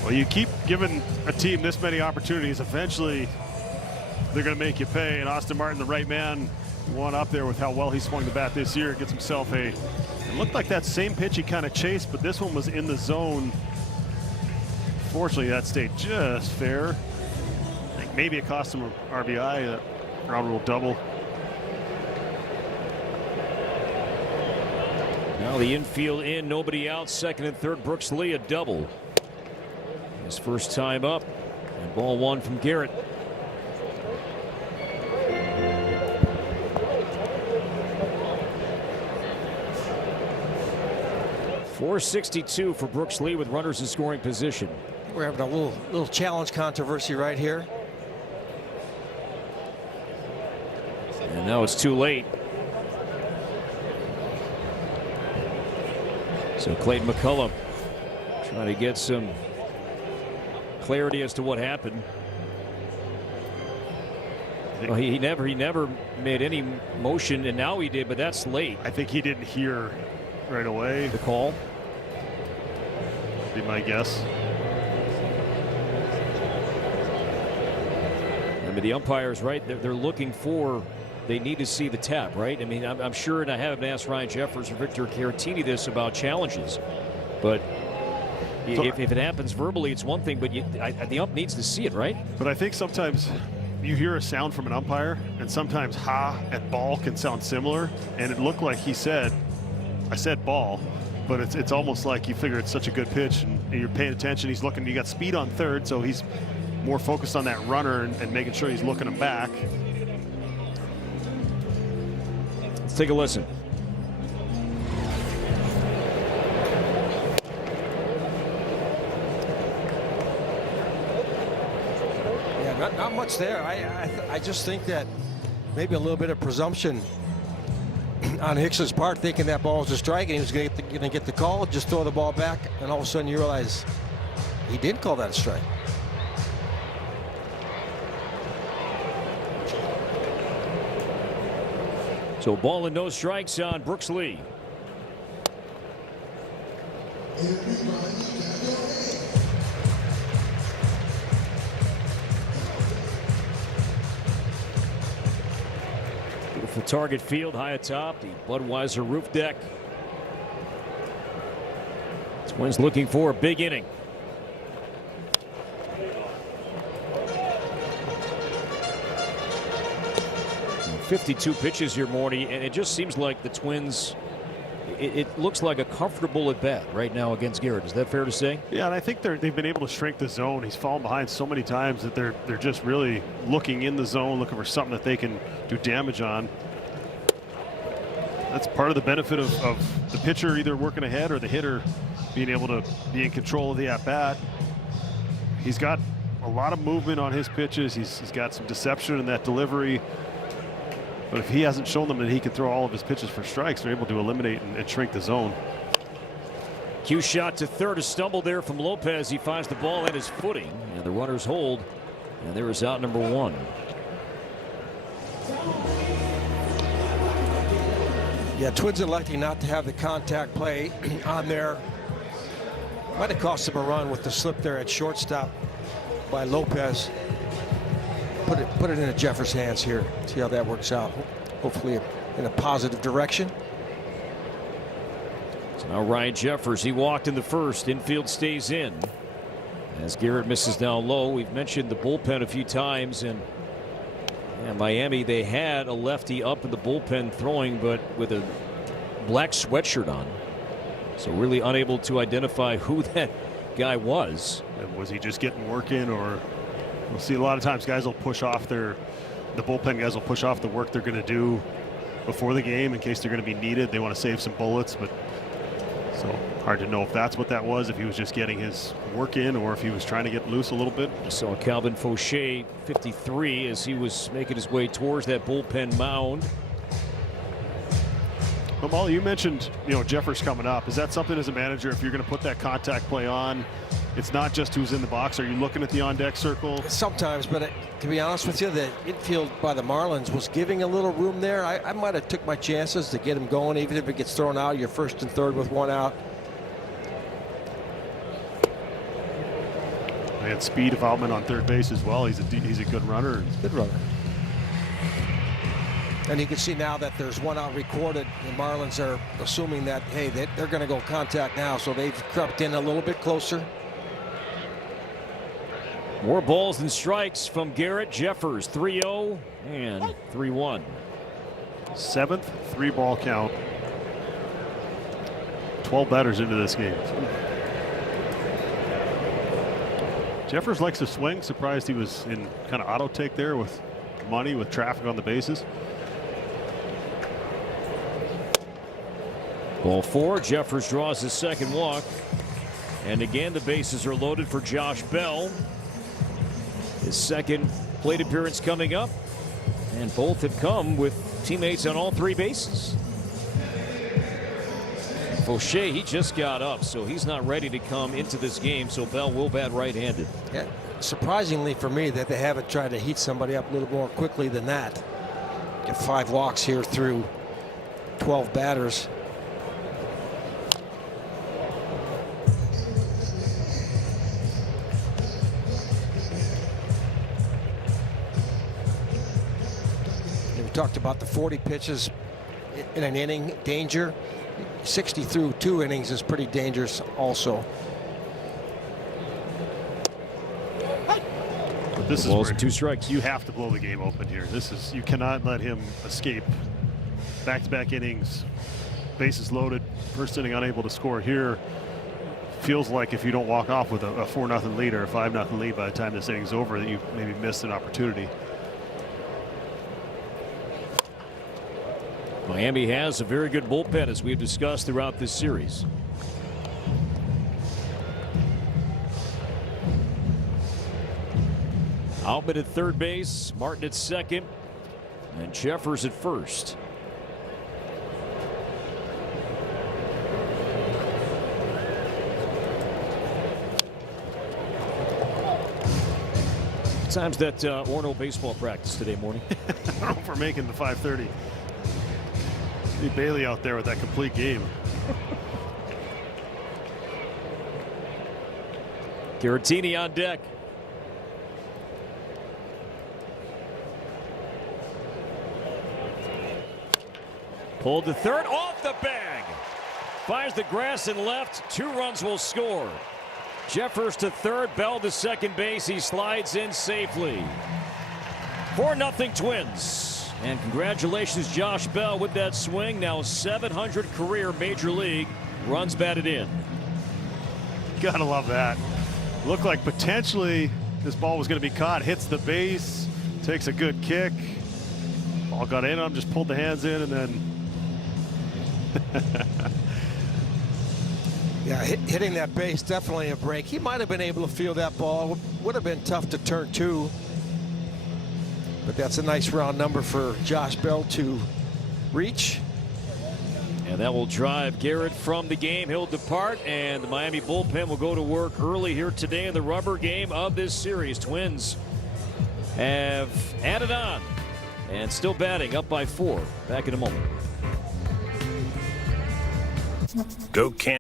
Well, you keep giving a team this many opportunities, eventually they're going to make you pay, and Austin Martin, the right man, one up there with how well he swung the bat this year, gets himself a, it looked like that same pitch he kind of chased, but this one was in the zone. Fortunately, that stayed just fair. I think maybe it cost him an RBI, a ground rule double. Now the infield in, nobody out, second and third. Brooks Lee a double. His first time up, and ball 1 from Garrett. .462 for Brooks Lee with runners in scoring position. We're having a little challenge controversy right here. And now it's too late. So Clayton McCullum trying to get some clarity as to what happened. Well, he never made any motion, and now he did, but that's late. I think he didn't hear right away the call. Be my guess. I mean, the umpire's right. They're looking for. They need to see the tap, right? I mean, I'm sure, and I haven't asked Ryan Jeffers or Victor Caratini this about challenges, but so, if it happens verbally, it's one thing, but the ump needs to see it, right? But I think sometimes you hear a sound from an umpire, and sometimes ha and ball can sound similar, and it looked like he said, I said ball, but it's almost like you figure it's such a good pitch, and you're paying attention. He's looking, you got speed on third, so he's more focused on that runner and making sure he's looking him back. Let's take a listen. Yeah, not much there. I just think that maybe a little bit of presumption on Hicks's part, thinking that ball was a strike and he was going to get the call, just throw the ball back, and all of a sudden you realize he did call that a strike. So ball and no strikes on Brooks Lee. Beautiful target field high atop the Budweiser roof deck. Twins looking for a big inning. And 52 pitches here, Morty, and it just seems like the Twins, it looks like a comfortable at bat right now against Garrett. Is that fair to say? Yeah, and I think they've been able to shrink the zone. He's fallen behind so many times that they're just really looking in the zone, looking for something that they can do damage on. That's part of the benefit of the pitcher either working ahead or the hitter being able to be in control of the at-bat. He's got a lot of movement on his pitches. He's got some deception in that delivery. But if he hasn't shown them that he can throw all of his pitches for strikes, they're able to eliminate and shrink the zone. Cue shot to third, a stumble there from Lopez. He finds the ball at his footing, and the runners hold. And there is out number 1. Yeah, Twins electing not to have the contact play on there. Might have cost him a run with the slip there at shortstop by Lopez. Put it into Jeffers' hands here. See how that works out. Hopefully in a positive direction. So now Ryan Jeffers, he walked in the first. Infield stays in as Garrett misses down low. We've mentioned the bullpen a few times, and And Miami, they had a lefty up in the bullpen throwing, but with a black sweatshirt on. So really unable to identify who that guy was. And was he just getting work in, or we'll see a lot of times guys will push off the bullpen guys will push off the work they're going to do before the game in case they're going to be needed. They want to save some bullets, but so hard to know if that's what that was, if he was just getting his work in or if he was trying to get loose a little bit. So Calvin Fauché, 53, as he was making his way towards that bullpen mound. But Molly, you mentioned, Jeffers coming up. Is that something as a manager, if you're going to put that contact play on, it's not just who's in the box? Are you looking at the on-deck circle? Sometimes, but to be honest with you, the infield by the Marlins was giving a little room there. I might have took my chances to get him going, even if it gets thrown out. You're first and third with one out. And speed of Altman on third base as well. He's a good runner. Good runner. And you can see now that there's one out recorded. The Marlins are assuming that, hey, they're going to go contact now, so they've crept in a little bit closer. More balls than strikes from Garrett Jeffers. 3-0 and 3-1. 7th 3-ball count. 12 batters into this game. Jeffers likes to swing. Surprised he was in kind of auto take there with money, with traffic on the bases. Ball 4. Jeffers draws his second walk. And again, the bases are loaded for Josh Bell. His second plate appearance coming up. And both have come with teammates on all three bases. Fauché, he just got up, so he's not ready to come into this game. So Bell will bat right-handed. Yeah, surprisingly for me that they haven't tried to heat somebody up a little more quickly than that. Get 5 walks here through 12 batters. We talked about the 40 pitches in an inning danger. 60 through 2 innings is pretty dangerous also. But this is balls where and 2 strikes. You have to blow the game open here. You cannot let him escape. Back-to-back innings, bases loaded, first inning unable to score here. Feels like if you don't walk off with a 4-0 lead or a 5-0 lead by the time this inning's over, that you maybe missed an opportunity. Miami has a very good bullpen, as we've discussed throughout this series. Altman at third base, Martin at second, and Jeffers at first. What time's that Orno baseball practice today morning? I don't know if we're making the 5:30. See Bailey out there with that complete game. Caratini on deck. Pulled to third, off the bag. Finds the grass and left. 2 runs will score. Jeffers to third, Bell to second base. He slides in safely. 4-0 Twins. And congratulations, Josh Bell, with that swing. Now 700 career major league runs batted in. Gotta love that. Looked like potentially this ball was going to be caught. Hits the base, takes a good kick. Ball got in on him, just pulled the hands in, and then. Yeah, hitting that base, definitely a break. He might have been able to feel that ball. Would have been tough to turn 2. But that's a nice round number for Josh Bell to reach. And that will drive Garrett from the game. He'll depart, and the Miami bullpen will go to work early here today in the rubber game of this series. Twins have added on and still batting up by 4. Back in a moment. Go Can.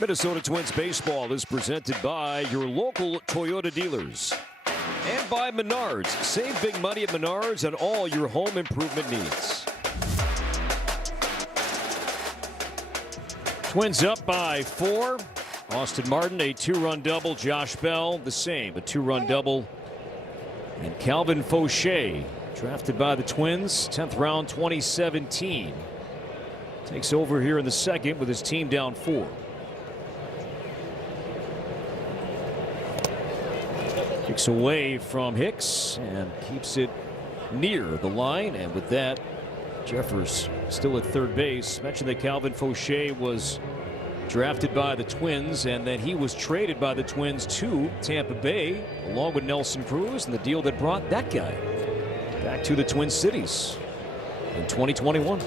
Minnesota Twins baseball is presented by your local Toyota dealers. And by Menards. Save big money at Menards on all your home improvement needs. Twins up by 4. Austin Martin, a 2-run double. Josh Bell, the same, a 2-run double. And Calvin Fauché, drafted by the Twins, 10th round 2017. Takes over here in the second with his team down 4. Kicks away from Hicks and keeps it near the line. And with that, Jeffers still at third base. Mentioned that Calvin Fauché was drafted by the Twins, and then he was traded by the Twins to Tampa Bay along with Nelson Cruz, and the deal that brought that guy back to the Twin Cities in 2021.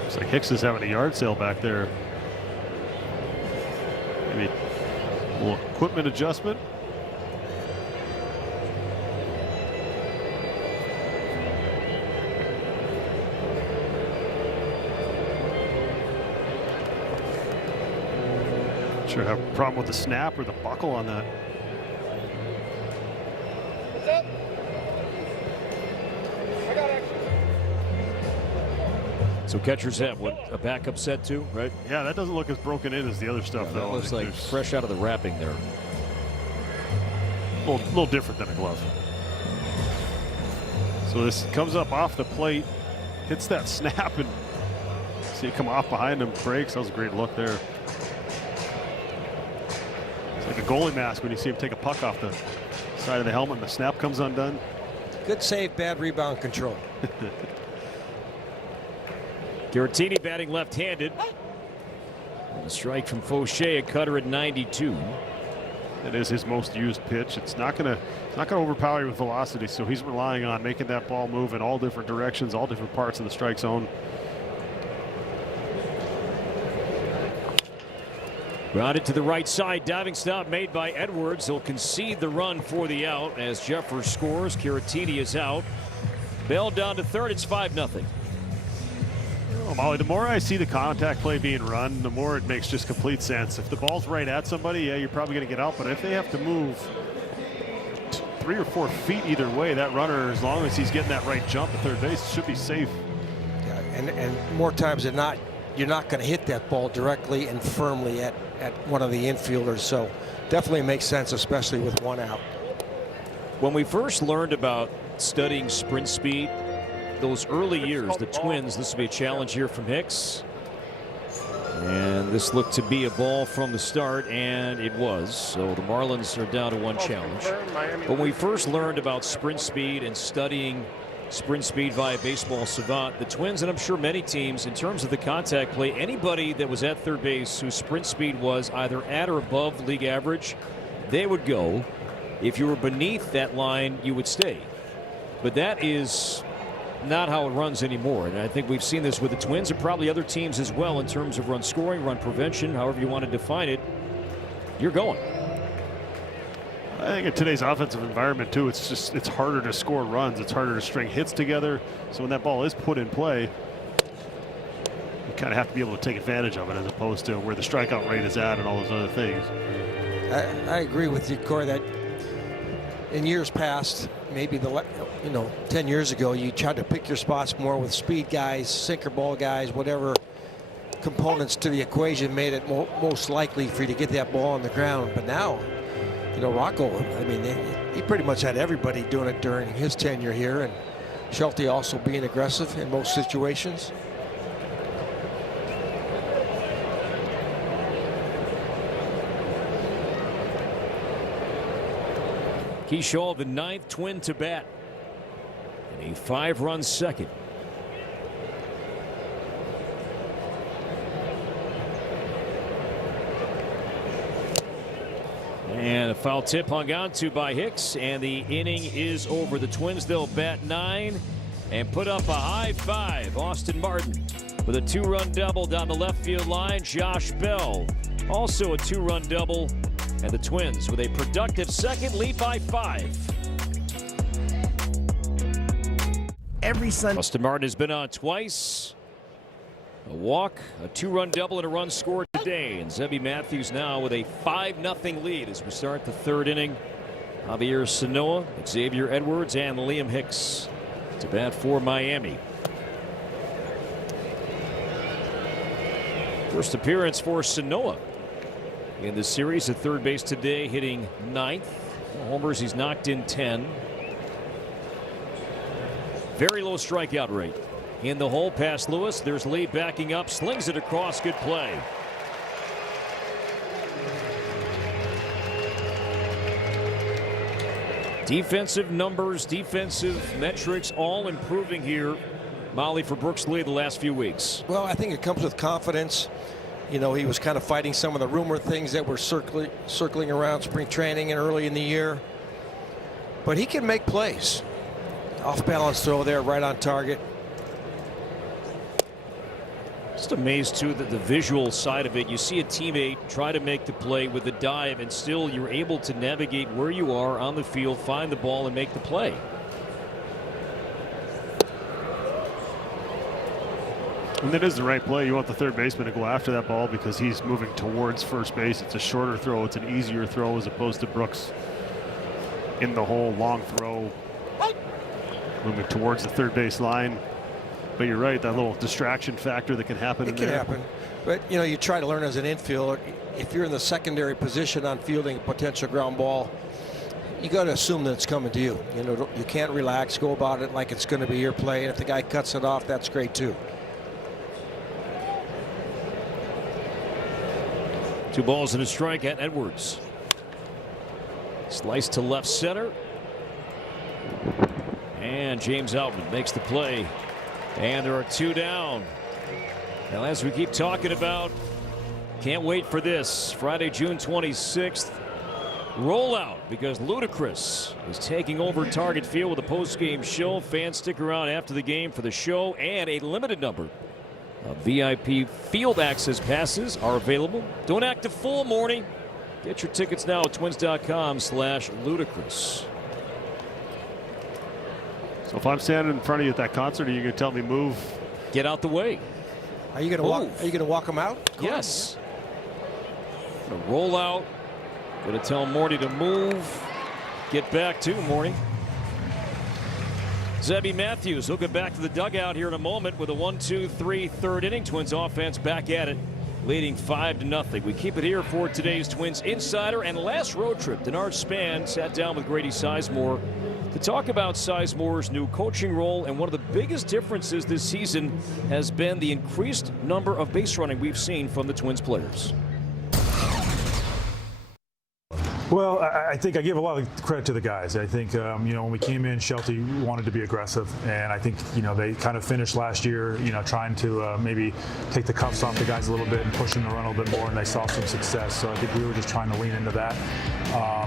Looks like Hicks is having a yard sale back there. Maybe a little equipment adjustment. Sure have a problem with the snap or the buckle on that. What's up? I got extra. So catchers have what, a backup set too, right? Yeah, that doesn't look as broken in as the other stuff, That though. looks like fresh out of the wrapping there. A little different than a glove. So this comes up off the plate, hits that snap, and see it come off behind him, breaks. That was a great look there. It's like a goalie mask when you see him take a puck off the side of the helmet and the snap comes undone. Good save, bad rebound control. Caratini batting left-handed. A strike from Fauché, a cutter at 92. That is his most used pitch. It's not gonna overpower you with velocity, so he's relying on making that ball move in all different directions, all different parts of the strike zone. Grounded to the right side, diving stop made by Edwards. He'll concede the run for the out as Jeffers scores. Caratini is out. Bell down to third. It's 5-0. Oh, Molly, the more I see the contact play being run, the more it makes just complete sense. If the ball's right at somebody, yeah, you're probably going to get out. But if they have to move 3 or 4 feet either way, that runner, as long as he's getting that right jump at third base, should be safe. Yeah, and more times than not, you're not going to hit that ball directly and firmly at one of the infielders. So definitely makes sense, especially with one out. When we first learned about studying sprint speed, those early years, the Twins, this would be a challenge here from Hicks. And this looked to be a ball from the start, and it was. So the Marlins are down to 1 challenge. But when we first learned about sprint speed and studying sprint speed via Baseball Savant, the Twins, and I'm sure many teams, in terms of the contact play, anybody that was at third base whose sprint speed was either at or above league average, they would go. If you were beneath that line, you would stay. But that is not how it runs anymore. And I think we've seen this with the Twins and probably other teams as well in terms of run scoring, run prevention, however you want to define it. You're going. I think in today's offensive environment too, it's harder to score runs. It's harder to string hits together. So when that ball is put in play, you kind of have to be able to take advantage of it as opposed to where the strikeout rate is at and all those other things. I agree with you, Corey, that in years past, maybe 10 years ago, you tried to pick your spots more with speed guys, sinker ball guys, whatever components to the equation made it most likely for you to get that ball on the ground. But now, Rocco, I mean, he pretty much had everybody doing it during his tenure here, and Schulte also being aggressive in most situations. Keyshaw, the 9th Twin to bat, and a 5-run second. And a foul tip hung on to by Hicks, and the inning is over. The Twins, they'll bat 9 and put up a high 5. Austin Martin with a 2-run double down the left field line. Josh Bell also a 2-run double. And the Twins with a productive second, lead by 5. Every Sunday. Austin Martin has been on twice. A walk, a 2-run double, and a run scored today. And Zebby Matthews now with a 5-0 lead as we start the 3rd inning. Javier Sanoa, Xavier Edwards, and Liam Hicks to bat for Miami. First appearance for Sanoa in the series at third base today, hitting 9th. Homers, he's knocked in 10. Very low strikeout rate. In the hole past Lewis. There's Lee backing up. Slings it across. Good play. Defensive numbers, defensive metrics, all improving here, Molly, for Brooks Lee the last few weeks. Well, I think it comes with confidence. You know, he was kind of fighting some of the rumor things that were circling around spring training and early in the year. But he can make plays. Off balance throw there, right on target. Just amazed too that the visual side of it, you see a teammate try to make the play with a dive and still you're able to navigate where you are on the field, find the ball and make the play. And that is the right play. You want the third baseman to go after that ball because he's moving towards first base. It's a shorter throw. It's an easier throw as opposed to Brooks in the hole, long throw, moving towards the third base line. But you're right, that little distraction factor that can happen. It can happen. But, you know, you try to learn as an infielder, if you're in the secondary position on fielding a potential ground ball, you got to assume that it's coming to you. You know, you can't relax, go about it like it's going to be your play. And if the guy cuts it off, that's great too. 2 balls and a strike at Edwards. Slice to left center. And James Outman makes the play. And there are 2 down. Now, as we keep talking about, can't wait for this Friday, June 26th rollout, because Ludacris is taking over Target Field with a post-game show. Fans stick around after the game for the show, and a limited number of VIP field access passes are available. Don't act a fool, Morning. Get your tickets now at twins.com/Ludacris. So if I'm standing in front of you at that concert, are you going to tell me move? Get out the way. Are you going to walk? Are you going to walk him out? Yes. Gonna roll out. Going to tell Morty to move. Get back to Morty. Zebby Matthews. He'll get back to the dugout here in a moment with a 1-2-3 third inning. Twins offense back at it, leading 5-0. We keep it here for today's Twins Insider and last road trip. Denard Span sat down with Grady Sizemore to talk about Sizemore's new coaching role, and one of the biggest differences this season has been the increased number of base running we've seen from the Twins players. Well, I think I give a lot of credit to the guys. I think, when we came in, Shelty wanted to be aggressive, and I think, they kind of finished last year, trying to maybe take the cuffs off the guys a little bit and push them to run a little bit more, and they saw some success. So I think we were just trying to lean into that.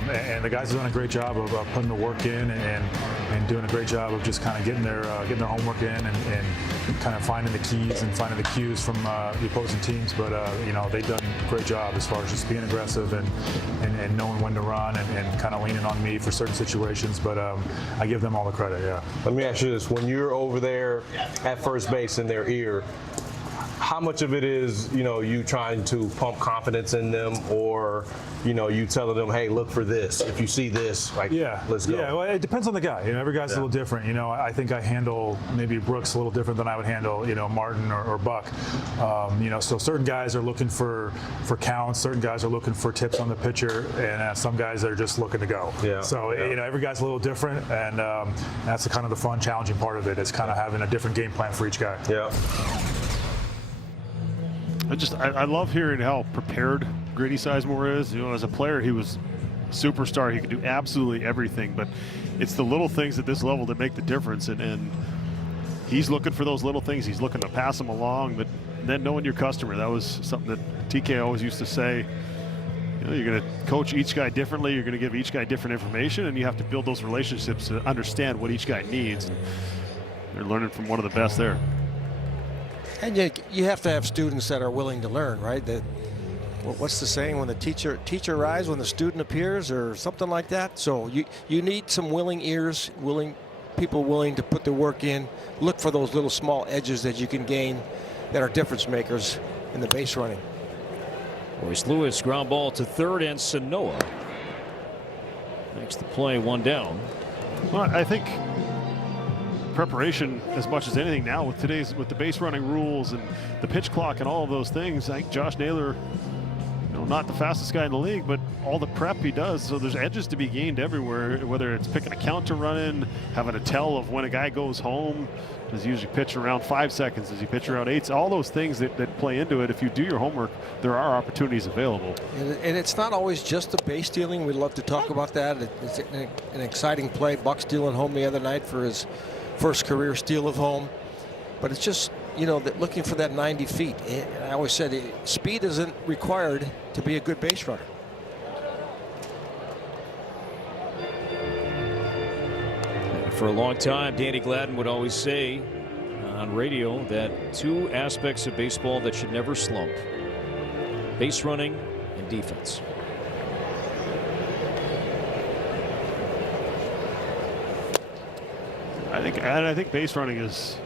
And the guys have done a great job of putting the work in and doing a great job of just kind of getting their homework in and kind of finding the keys and finding the cues from the opposing teams. But, they've done a great job as far as just being aggressive and knowing when to run and kind of leaning on me for certain situations. But I give them all the credit, yeah. Let me ask you this. When you're over there at first base in their ear, how much of it is, you trying to pump confidence in them, or, you telling them, hey, look for this. If you see this, let's go. Yeah, well, it depends on the guy. Every guy's a little different. I think I handle maybe Brooks a little different than I would handle, Martin or Buck. So certain guys are looking for counts. Certain guys are looking for tips on the pitcher, and some guys are just looking to go. Yeah. So, every guy's a little different, and that's the kind of the fun, challenging part of it, is kind of having a different game plan for each guy. Yeah. I love hearing how prepared Grady Sizemore is. As a player, he was a superstar. He could do absolutely everything, but it's the little things at this level that make the difference. And he's looking for those little things. He's looking to pass them along, but then knowing your customer. That was something that TK always used to say. You're going to coach each guy differently. You're going to give each guy different information, and you have to build those relationships to understand what each guy needs. And they're learning from one of the best there. And you have to have students that are willing to learn, right? What's the saying? When the teacher arrives, when the student appears, or something like that. So you need some willing ears, people willing to put the work in. Look for those little small edges that you can gain that are difference makers in the base running. Royce Lewis, ground ball to third, and Sanoa makes the play, 1 down. Well, I think preparation as much as anything now with the base running rules and the pitch clock and all of those things. I think Josh Naylor not the fastest guy in the league, but all the prep he does. So there's edges to be gained everywhere, whether it's picking a count to run in, having a tell of when a guy goes home. Does he usually pitch around 5 seconds? Does he pitch around 8? All those things that play into it. If you do your homework, there are opportunities available. And it's not always just the base stealing. We'd love to talk about that. It's an exciting play. Buck stealing home the other night for his first career steal of home. But it's just, looking for that 90 feet. I always said speed isn't required to be a good base runner. For a long time, Danny Gladden would always say on radio that 2 aspects of baseball that should never slump: base running and defense. I think base running is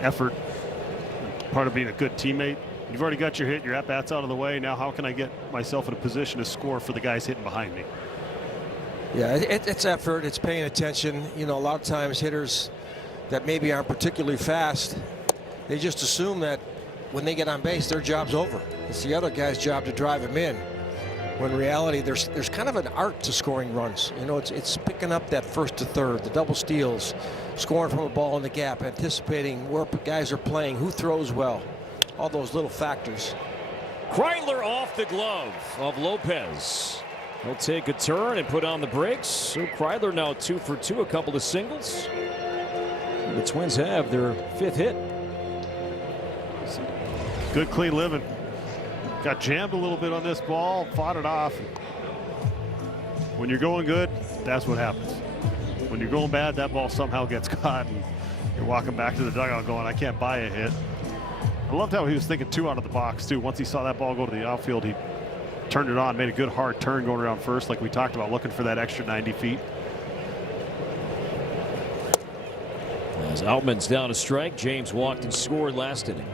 effort, part of being a good teammate. You've already got your hit, your at-bats out of the way. Now how can I get myself in a position to score for the guys hitting behind me? Yeah, it's effort. It's paying attention. A lot of times hitters that maybe aren't particularly fast, they just assume that when they get on base, their job's over. It's the other guy's job to drive him in. When in reality, there's kind of an art to scoring runs. It's picking up that first to third, the double steals, scoring from a ball in the gap, anticipating where guys are playing, who throws well, all those little factors. Kreidler off the glove of Lopez. He'll take a turn and put on the brakes. So Kreidler now 2 for 2, a couple of singles. And the Twins have their 5th hit. Good clean living. Got jammed a little bit on this ball, fought it off. When you're going good, that's what happens. When you're going bad, that ball somehow gets caught and you're walking back to the dugout going, I can't buy a hit. I loved how he was thinking 2 out of the box too. Once he saw that ball go to the outfield, he turned it on, made a good hard turn going around first, like we talked about, looking for that extra 90 feet. As Outman's down a strike, James walked and scored last inning.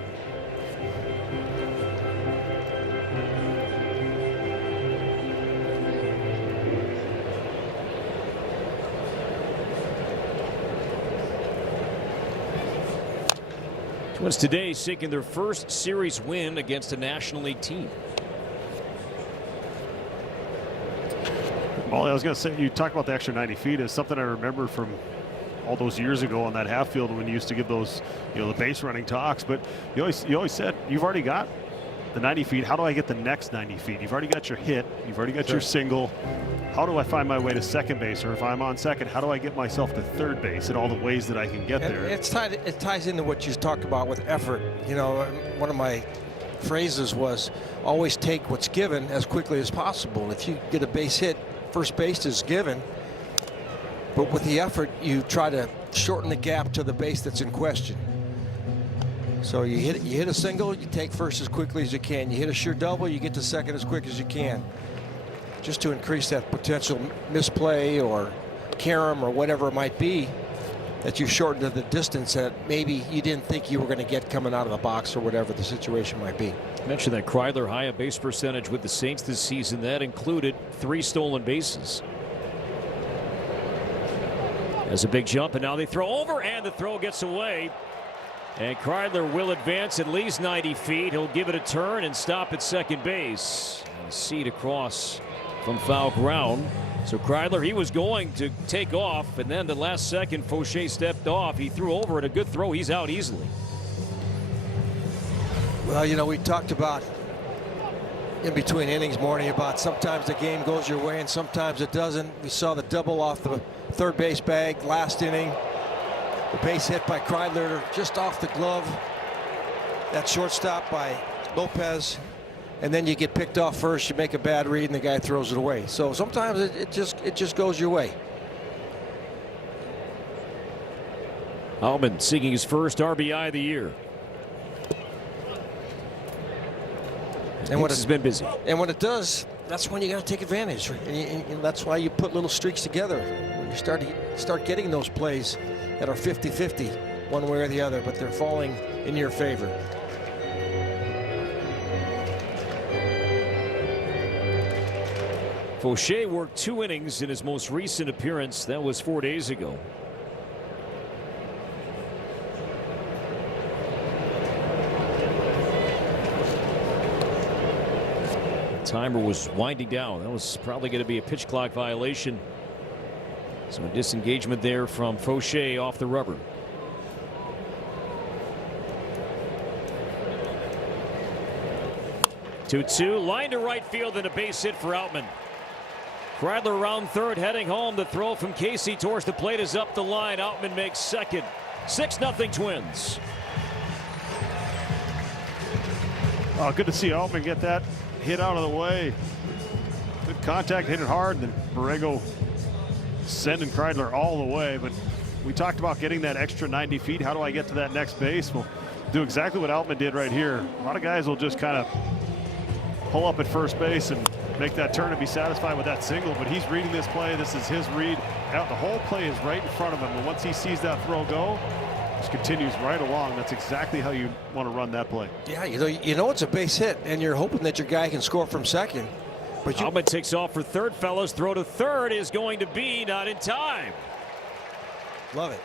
Twins today seeking their first series win against a National League team. Well, I was going to say, you talked about the extra 90 feet is something I remember from all those years ago on that half field when you used to give those, the base running talks. But you always said, you've already got the 90 feet. How do I get the next 90 feet? You've already got your hit. You've already got your single. How do I find my way to second base? Or if I'm on second, how do I get myself to third base in all the ways that I can get there? It ties into what you talked about with effort. One of my phrases was always take what's given as quickly as possible. If you get a base hit, first base is given, but with the effort, you try to shorten the gap to the base that's in question. So you hit a single, you take first as quickly as you can. You hit a sure double, you get to second as quick as you can, just to increase that potential misplay or carom or whatever it might be that you shortened to the distance that maybe you didn't think you were going to get coming out of the box or whatever the situation might be. I mentioned that Kreidler high on base percentage with the Saints this season. That included 3 stolen bases. There's a big jump, and now they throw over, and the throw gets away. And Kreidler will advance at least 90 feet. He'll give it a turn and stop at second base. And seed across from foul ground. So Kreidler, he was going to take off, and then the last second, Fauché stepped off. He threw over it, a good throw. He's out easily. Well, we talked about in between innings morning about sometimes the game goes your way and sometimes it doesn't. We saw the double off the third base bag last inning. The base hit by Kreidler just off the glove. That shortstop by Lopez. And then you get picked off first, you make a bad read, and the guy throws it away. So sometimes it just goes your way. Altman seeking his first RBI of the year. And what has been busy. And when it does, that's when you got to take advantage. And that's why you put little streaks together. When you start getting those plays that are 50-50 one way or the other, but they're falling in your favor. Fauché worked 2 innings in his most recent appearance. That was 4 days ago. Timer was winding down. That was probably going to be a pitch clock violation. So a disengagement there from Fauché off the rubber. Two-two, line to right field and a base hit for Outman. Kreidler around third, heading home. The throw from Casey towards the plate is up the line. Outman makes second. 6-0 Twins. Oh, good to see Altman get that hit out of the way. Good contact, hit it hard, and then Borrego sending Kreidler all the way. But we talked about getting that extra 90 feet. How do I get to that next base? Well, do exactly what Altman did right here. A lot of guys will just kind of pull up at first base and make that turn and be satisfied with that single, but he's reading this play. This is his read. Out, the whole play is right in front of him, and once he sees that throw go, just continues right along. That's exactly how you want to run that play. Yeah, you know it's a base hit, and you're hoping that your guy can score from second. But Outman takes off for third, fellas. Throw to third is going to be not in time. Love it.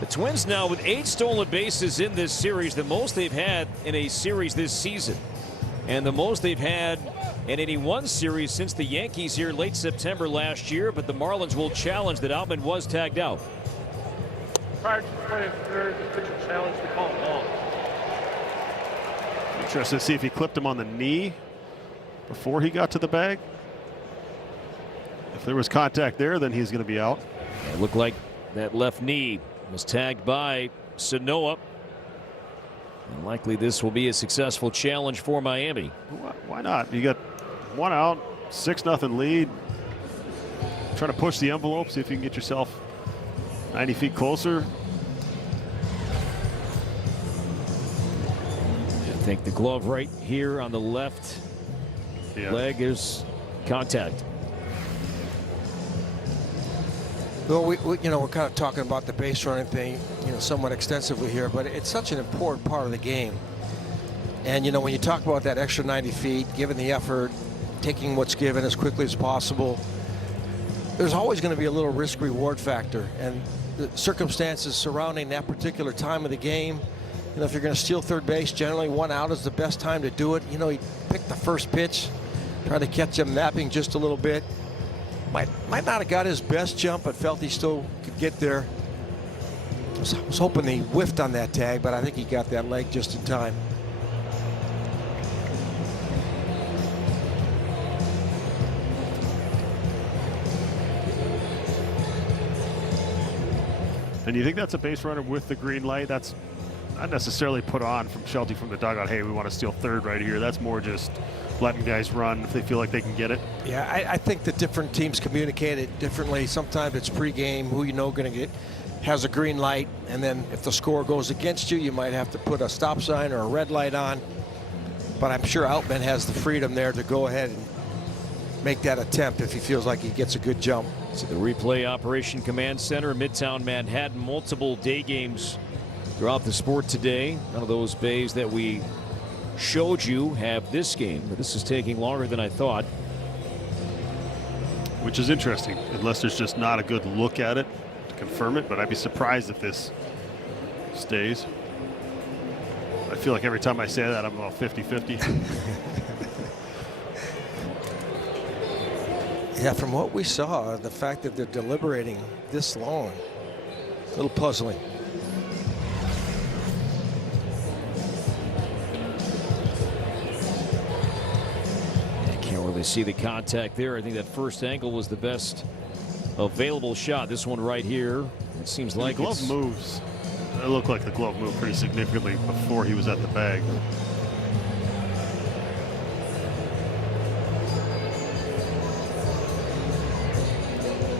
The Twins now with 8 stolen bases in this series, the most they've had in a series this season, and the most they've had in any one series since the Yankees here late September last year. But the Marlins will challenge that Outman was tagged out. Prior to playing third, the pitcher challenged the call ball. Interesting to see if he clipped him on the knee before he got to the bag. If there was contact there, then he's going to be out. It looked like that left knee was tagged by Sanoa. And likely this will be a successful challenge for Miami. Why not? You got one out, 6-0 lead. Try to push the envelope, see if you can get yourself 90 feet closer. I think the glove right here on the left leg is contact. Well, we're kind of talking about the base running thing, somewhat extensively here, but it's such an important part of the game. And, when you talk about that extra 90 feet, giving the effort, taking what's given as quickly as possible, there's always going to be a little risk-reward factor. And the circumstances surrounding that particular time of the game, if you're going to steal third base, generally 1 out is the best time to do it. You pick the first pitch, try to catch him napping just a little bit. Might not have got his best jump, but felt he still could get there. I was hoping he whiffed on that tag, but I think he got that leg just in time. And you think that's a base runner with the green light? That's not necessarily put on from Shelty from the dugout. Hey, we want to steal third right here. That's more just letting guys run if they feel like they can get it. Yeah, I think the different teams communicate it differently. Sometimes it's pregame, who going to get has a green light, and then if the score goes against you, you might have to put a stop sign or a red light on. But I'm sure Outman has the freedom there to go ahead and make that attempt if he feels like he gets a good jump. So the replay operation command center, Midtown Manhattan, multiple day games throughout the sport today. None of those bays that we showed you have this game, but this is taking longer than I thought. Which is interesting, unless there's just not a good look at it to confirm it, but I'd be surprised if this stays. I feel like every time I say that, I'm about 50-50. Yeah, from what we saw, the fact that they're deliberating this long, a little puzzling. See the contact there. I think that first angle was the best available shot. This one right here, it seems like the glove moves. It looked like the glove moved pretty significantly before he was at the bag.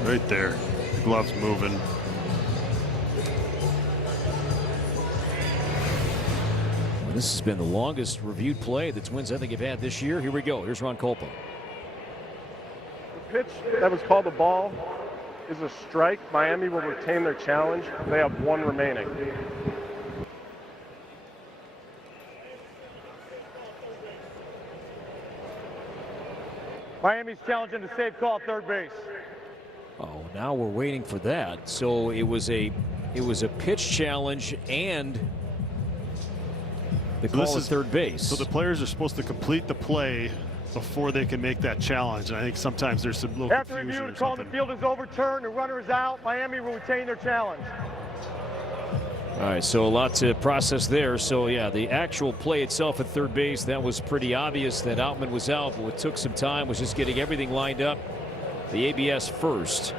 Right there, the glove's moving. This has been the longest reviewed play the Twins I think have had this year. Here we go. Here's Ron Colpa. The pitch that was called a ball is a strike. Miami will retain their challenge. They have 1 remaining. Miami's challenging a safe call at third base. Oh, now we're waiting for that. So it was a pitch challenge and the call at third base. So the players are supposed to complete the play before they can make that challenge. And I think sometimes there's some little After confusion review, or the call on the something. field is overturned. The runner is out. Miami will retain their challenge. All right, so a lot to process there. So, yeah, the actual play itself at third base, that was pretty obvious that Outman was out. But what took some time was just getting everything lined up. The ABS first.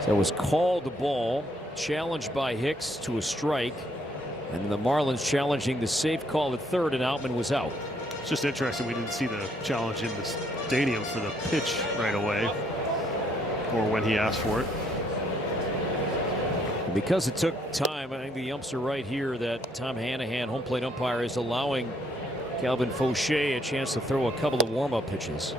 So that was called the ball, challenged by Hicks to a strike. And the Marlins challenging the safe call at third, and Outman was out. It's just interesting we didn't see the challenge in the stadium for the pitch right away, or when he asked for it. Because it took time, I think the umps are right here that Tom Hanahan, home plate umpire, is allowing Calvin Fauché a chance to throw a couple of warm-up pitches.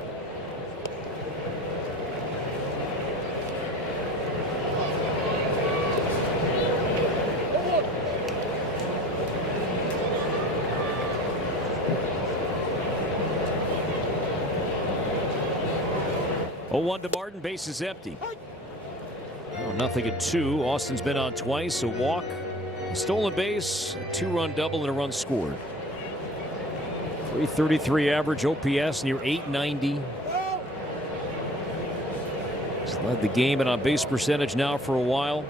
Oh, 1 to Martin, base is empty. Oh, nothing at 2. Austin's been on twice, a walk, a stolen base, a 2-run double, and a run scored. .333 average OPS, near .890. He's led the game in on base percentage now for a while.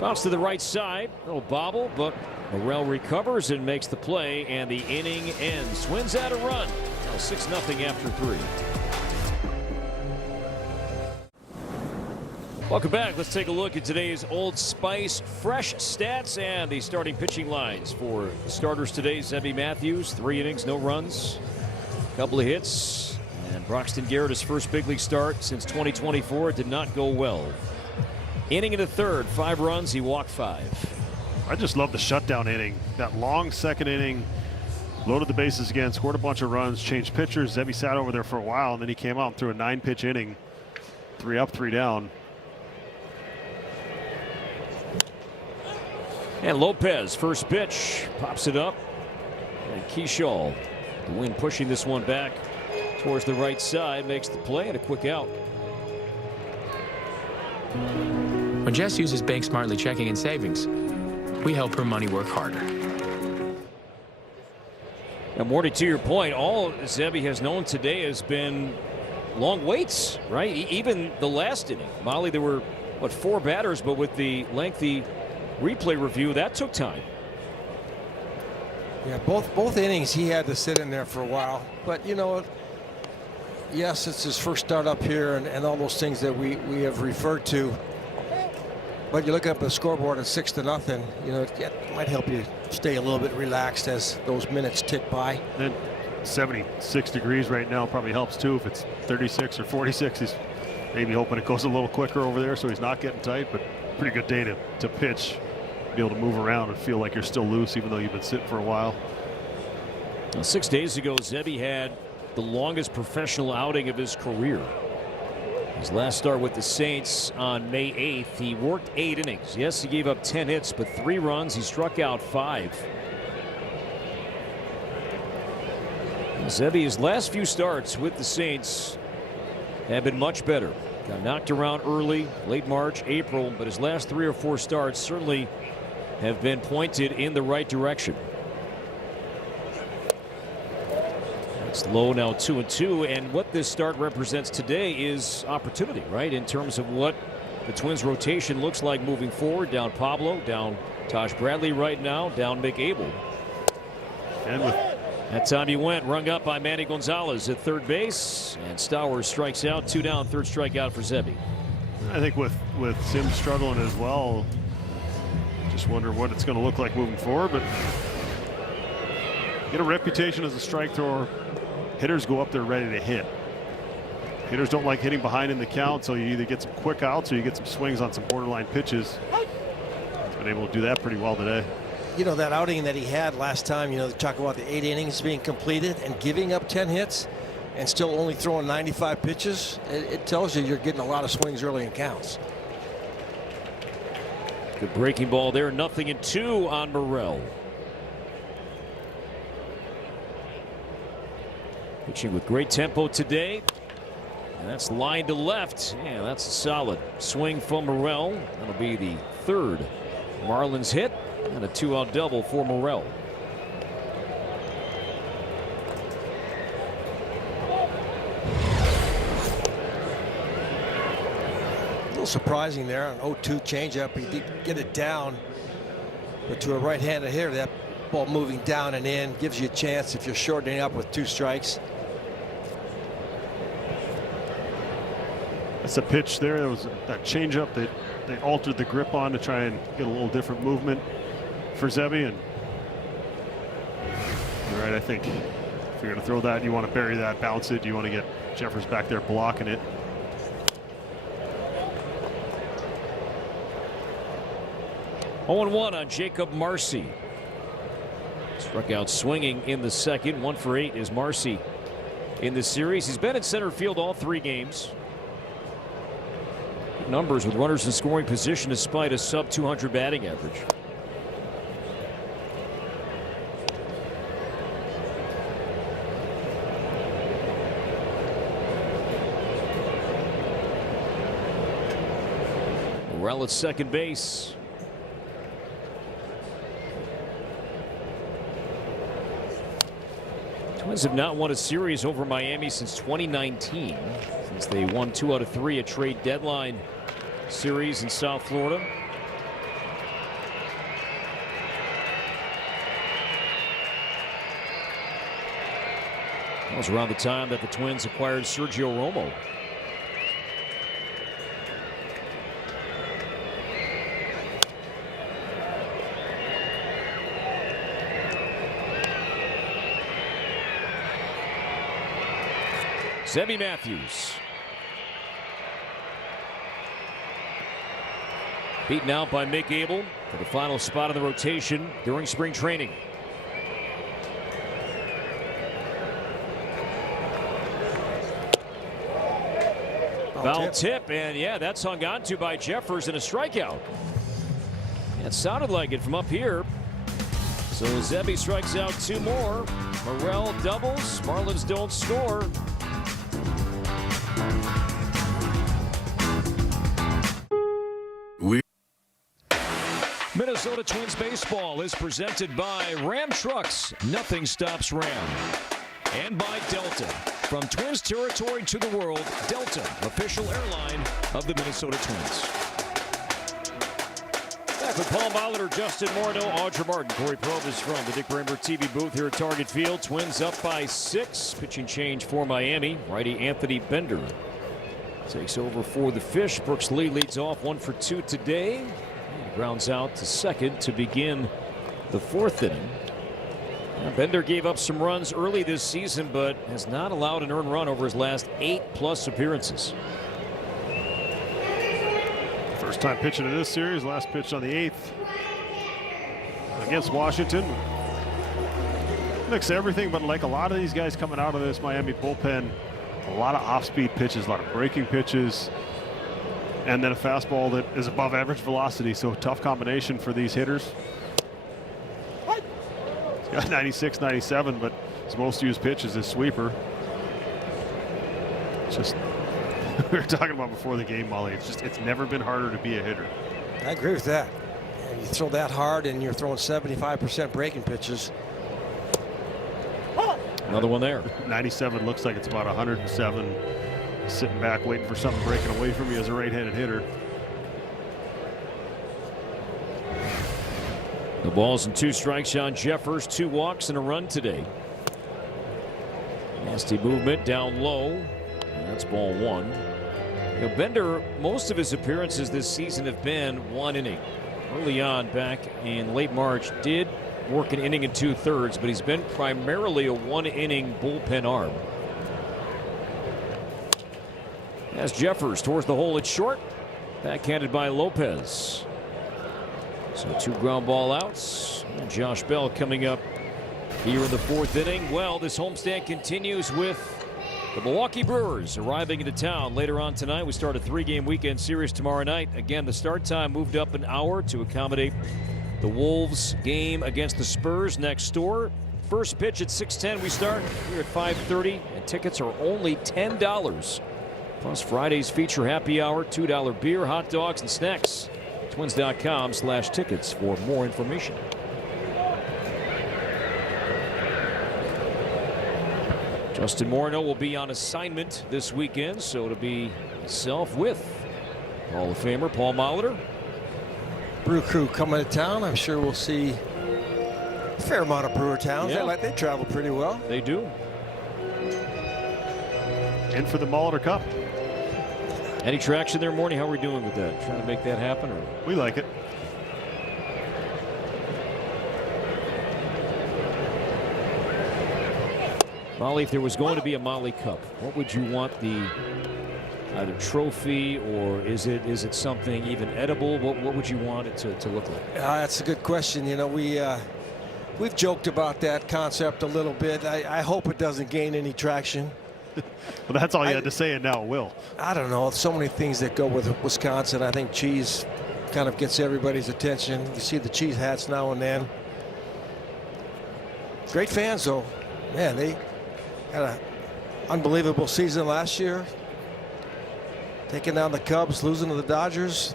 Bounce to the right side. Little bobble, but Morrell recovers and makes the play, and the inning ends. Twins out a run. Now 6-0 after 3. Welcome back. Let's take a look at today's Old Spice fresh stats and the starting pitching lines for the starters today. Zebby Matthews, 3 innings, no runs, a couple of hits, and Broxton Garrett, his first big league start since 2024. It did not go well. Inning in the third, 5 runs, he walked 5. I just love the shutdown inning. That long second inning, loaded the bases again, scored a bunch of runs, changed pitchers. Zebby sat over there for a while, and then he came out and threw a 9-pitch inning. 3 up, 3 down. And Lopez, first pitch, pops it up. And Keyshaw, the wind pushing this one back towards the right side, makes the play and a quick out. When Jess uses Bank Smartly checking and savings, we help her money work harder. Now, Morty, to your point, all Zebby has known today has been long waits, right? Even the last inning. Molly, there were, 4 batters, but with the lengthy replay review, that took time. Yeah, both innings he had to sit in there for a while. But, you know, yes, it's his first start up here and all those things that we have referred to. But you look up at the scoreboard at 6-0, you know, it might help you stay a little bit relaxed as those minutes tick by. And 76 degrees right now probably helps too. If it's 36 or 46, he's maybe hoping it goes a little quicker over there so he's not getting tight, but pretty good day to pitch, be able to move around and feel like you're still loose even though you've been sitting for a while. Now, 6 days ago, Zebby had the longest professional outing of his career. His last start with the Saints on May 8th, he worked 8 innings. Yes, he gave up 10 hits, but 3 runs. He struck out 5. Zebby's last few starts with the Saints have been much better. Got knocked around early, late March, April, but his last 3 or 4 starts certainly have been pointed in the right direction. It's low now, 2-2, and what this start represents today is opportunity, right? In terms of what the Twins rotation looks like moving forward. Down Pablo, down Tosh Bradley right now, down Mick Abel. And with that time he went, rung up by Manny Gonzalez at third base, and Stowers strikes out, 2 down, 3rd strikeout for Zebby. I think with Sims struggling as well, just wonder what it's going to look like moving forward. But get a reputation as a strike thrower. Hitters go up there ready to hit. Hitters don't like hitting behind in the count, so you either get some quick outs or you get some swings on some borderline pitches. He's been able to do that pretty well today. You know, that outing that he had last time, you know, talk about the 8 innings being completed and giving up 10 hits. and still only throwing 95 pitches, it tells you you're getting a lot of swings early in counts. Good breaking ball there. 0-2 on Morel. Pitching with great tempo today. And that's line to left. Yeah, that's a solid swing from Morel. That'll be the third Marlins hit and a 2-out double for Morel. A little surprising there on 0-2 changeup. He did get it down, but to a right-handed hitter, that ball moving down and in gives you a chance if you're shortening up with 2 strikes. That's a pitch there. There was that changeup that they altered the grip on to try and get a little different movement for Zebby. And you're right. I think if you're going to throw that, you want to bury that, bounce it. You want to get Jeffers back there blocking it. Oh, 1 on Jacob Marcy. Struck out swinging in the second. 1 for 8 is Marcy in the series. He's been in center field all 3 games. Good numbers with runners in scoring position despite a sub-200 batting average. Morel at second base. Twins have not won a series over Miami since 2019, since they won 2 out of 3 a trade deadline series in South Florida. That was around the time that the Twins acquired Sergio Romo. Zebby Matthews. Beaten out by Mick Abel for the final spot in the rotation during spring training. Foul tip, and yeah, that's hung on to by Jeffers in a strikeout. It sounded like it from up here. So Zebby strikes out 2 more. Morel doubles. Marlins don't score. Minnesota Twins baseball is presented by Ram Trucks. Nothing stops Ram. And by Delta. From Twins territory to the world, Delta, official airline of the Minnesota Twins. Back with Paul Molitor, Justin Morneau, Audra Martin, Corey Provis from the Dick Bramer TV booth here at Target Field. Twins up by 6. Pitching change for Miami. Righty Anthony Bender takes over for the Fish. Brooks Lee leads off 1 for 2 today. Grounds out to second to begin the 4th inning. Bender gave up some runs early this season, but has not allowed an earned run over his last 8+ appearances. First time pitching in this series. Last pitch on the 8th against Washington. Mix everything, but like a lot of these guys coming out of this Miami bullpen, a lot of off-speed pitches, a lot of breaking pitches. And then a fastball that is above average velocity, so tough combination for these hitters. He's got 96, 97, but his most used pitch is his sweeper. It's just, we were talking about before the game, Molly, it's never been harder to be a hitter. I agree with that. You throw that hard and you're throwing 75% breaking pitches. Another one there. 97 looks like it's about 107. Sitting back waiting for something breaking away from you as a right-handed hitter. The ball's in 2 strikes on Jeffers. 2 walks and a run today. Nasty movement down low. And that's ball 1. You know, Bender, most of his appearances this season have been 1 inning. Early on, back in late March, did work an inning and 2/3, but he's been primarily a 1-inning bullpen arm. As Jeffers towards the hole at short, backhanded by Lopez. So 2 ground ball outs. And Josh Bell coming up here in the 4th inning. Well, this homestand continues with The Milwaukee Brewers arriving into town later on tonight. We start a 3-game weekend series tomorrow night. Again, the start time moved up an hour to accommodate the Wolves game against the Spurs next door. First pitch at 6:10 we start here at 5:30, and tickets are only $10. Plus Friday's feature happy hour, $2 beer, hot dogs, and snacks. Twins.com/tickets for more information. Justin Morneau will be on assignment this weekend, so it'll be myself with Hall of Famer Paul Molitor. Brew Crew coming to town. I'm sure we'll see a fair amount of Brewer towns. Yeah. They travel pretty well. They do. In for the Molitor Cup. Any traction there, Morning? How are we doing with that? Trying to make that happen? Or? We like it. Molly, if there was going to be a Molly Cup, what would you want the either trophy, or is it something even edible? What would you want it to look like? That's a good question. You know, we've joked about that concept a little bit. I hope it doesn't gain any traction. Well, that's all you had to say, and now it will. I don't know. So many things that go with Wisconsin. I think cheese kind of gets everybody's attention. You see the cheese hats now and then. Great fans, though. Man, they had an unbelievable season last year. Taking down the Cubs, losing to the Dodgers.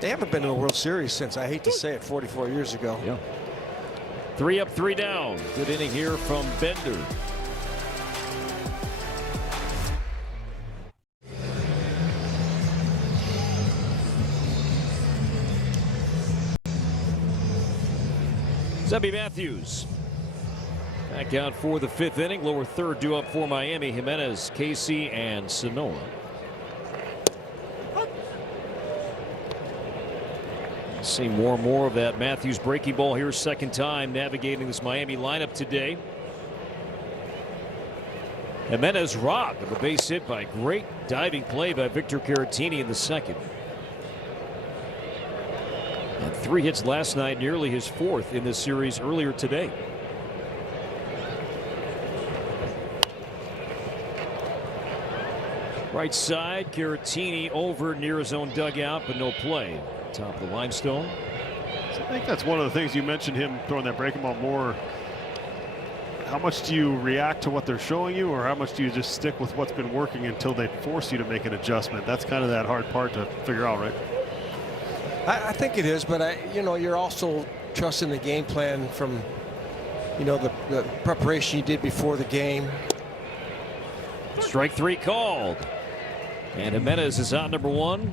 They haven't been in the World Series since, I hate to say it, 44 years ago. Yeah. 3 up, 3 down. Good inning here from Bender. Zebby Matthews back out for the 5th inning. Lower third due up for Miami. Jimenez, Casey, and Sanoa. See more and more of that Matthews breaking ball here. Second time navigating this Miami lineup today. Jimenez robbed of a base hit by a great diving play by Victor Caratini in the second. And 3 hits last night, nearly his 4th in this series earlier today. Right side, Caratini over near his own dugout, but no play. Top of the limestone. So I think that's one of the things you mentioned, him throwing that breaking ball more. How much do you react to what they're showing you, or how much do you just stick with what's been working until they force you to make an adjustment? That's kind of that hard part to figure out, right? I think it is, but you know, you're also trusting the game plan from, you know, the preparation you did before the game. Strike 3 called. And Jimenez is out, number 1.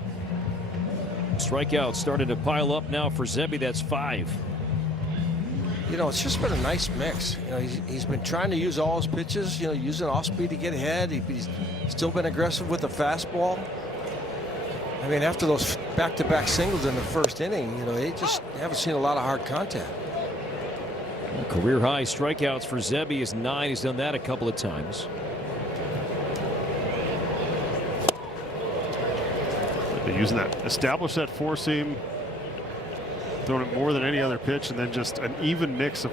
Strikeouts starting to pile up now for Zebby. That's 5. You know, it's just been a nice mix. You know, he's been trying to use all his pitches, you know, using off speed to get ahead. He's still been aggressive with the fastball. I mean, after those back-to-back singles in the first inning, you know, they just haven't seen a lot of hard contact. Well, career high strikeouts for Zebby is 9. He's done that a couple of times. They're using that, establish that 4-seam, throwing it more than any other pitch, and then just an even mix of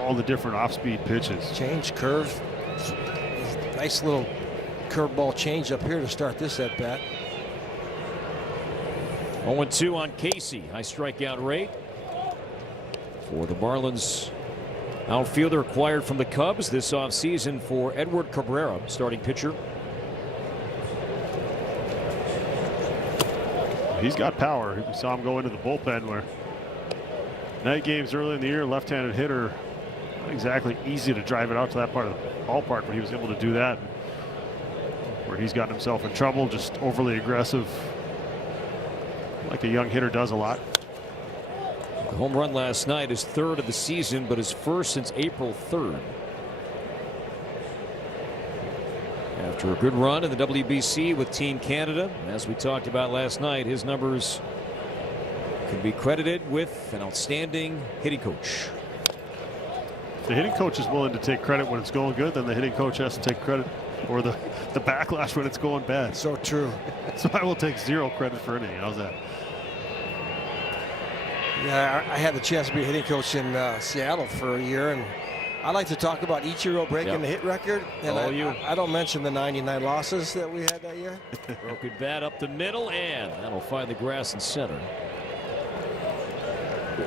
all the different off-speed pitches. Change, curve, nice little curveball change up here to start this at bat. 0-2 on Casey. High strikeout rate for the Marlins. Outfielder acquired from the Cubs this offseason for Edward Cabrera, starting pitcher. He's got power. We saw him go into the bullpen where night games early in the year, left-handed hitter, not exactly easy to drive it out to that part of the ballpark, but he was able to do that. Where he's gotten himself in trouble, just overly aggressive, like a young hitter does a lot. The home run last night is 3rd of the season, but his 1st since April 3rd. After a good run in the WBC with Team Canada, as we talked about last night, his numbers can be credited with an outstanding hitting coach. If the hitting coach is willing to take credit when it's going good, then the hitting coach has to take credit or the backlash when it's going bad. So true. So I will take 0 credit for anything. How's that? Yeah, I had the chance to be a hitting coach in Seattle for a year, and I like to talk about Ichiro breaking the hit record, and I don't mention the 99 losses that we had that year. Broken bat up the middle, and that'll find the grass in center.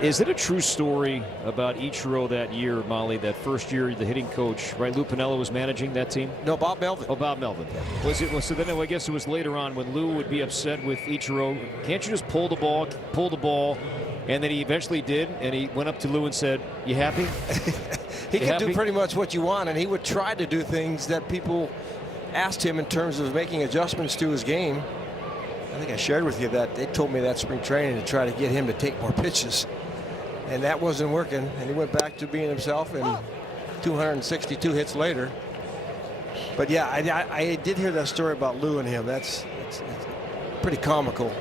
Is it a true story about Ichiro that year, Molly, that first year the hitting coach, right? Lou Piniella was managing that team? No, Bob Melvin. Oh, Bob Melvin. Was it? So then I guess it was later on when Lou would be upset with Ichiro. Can't you just pull the ball? And then he eventually did, and he went up to Lou and said, "You happy?" He could do pretty much what you want, and he would try to do things that people asked him in terms of making adjustments to his game. I think I shared with you that they told me that spring training to try to get him to take more pitches, and that wasn't working, and he went back to being himself, and 262 hits later. But yeah, I did hear that story about Lou and him. It's pretty comical.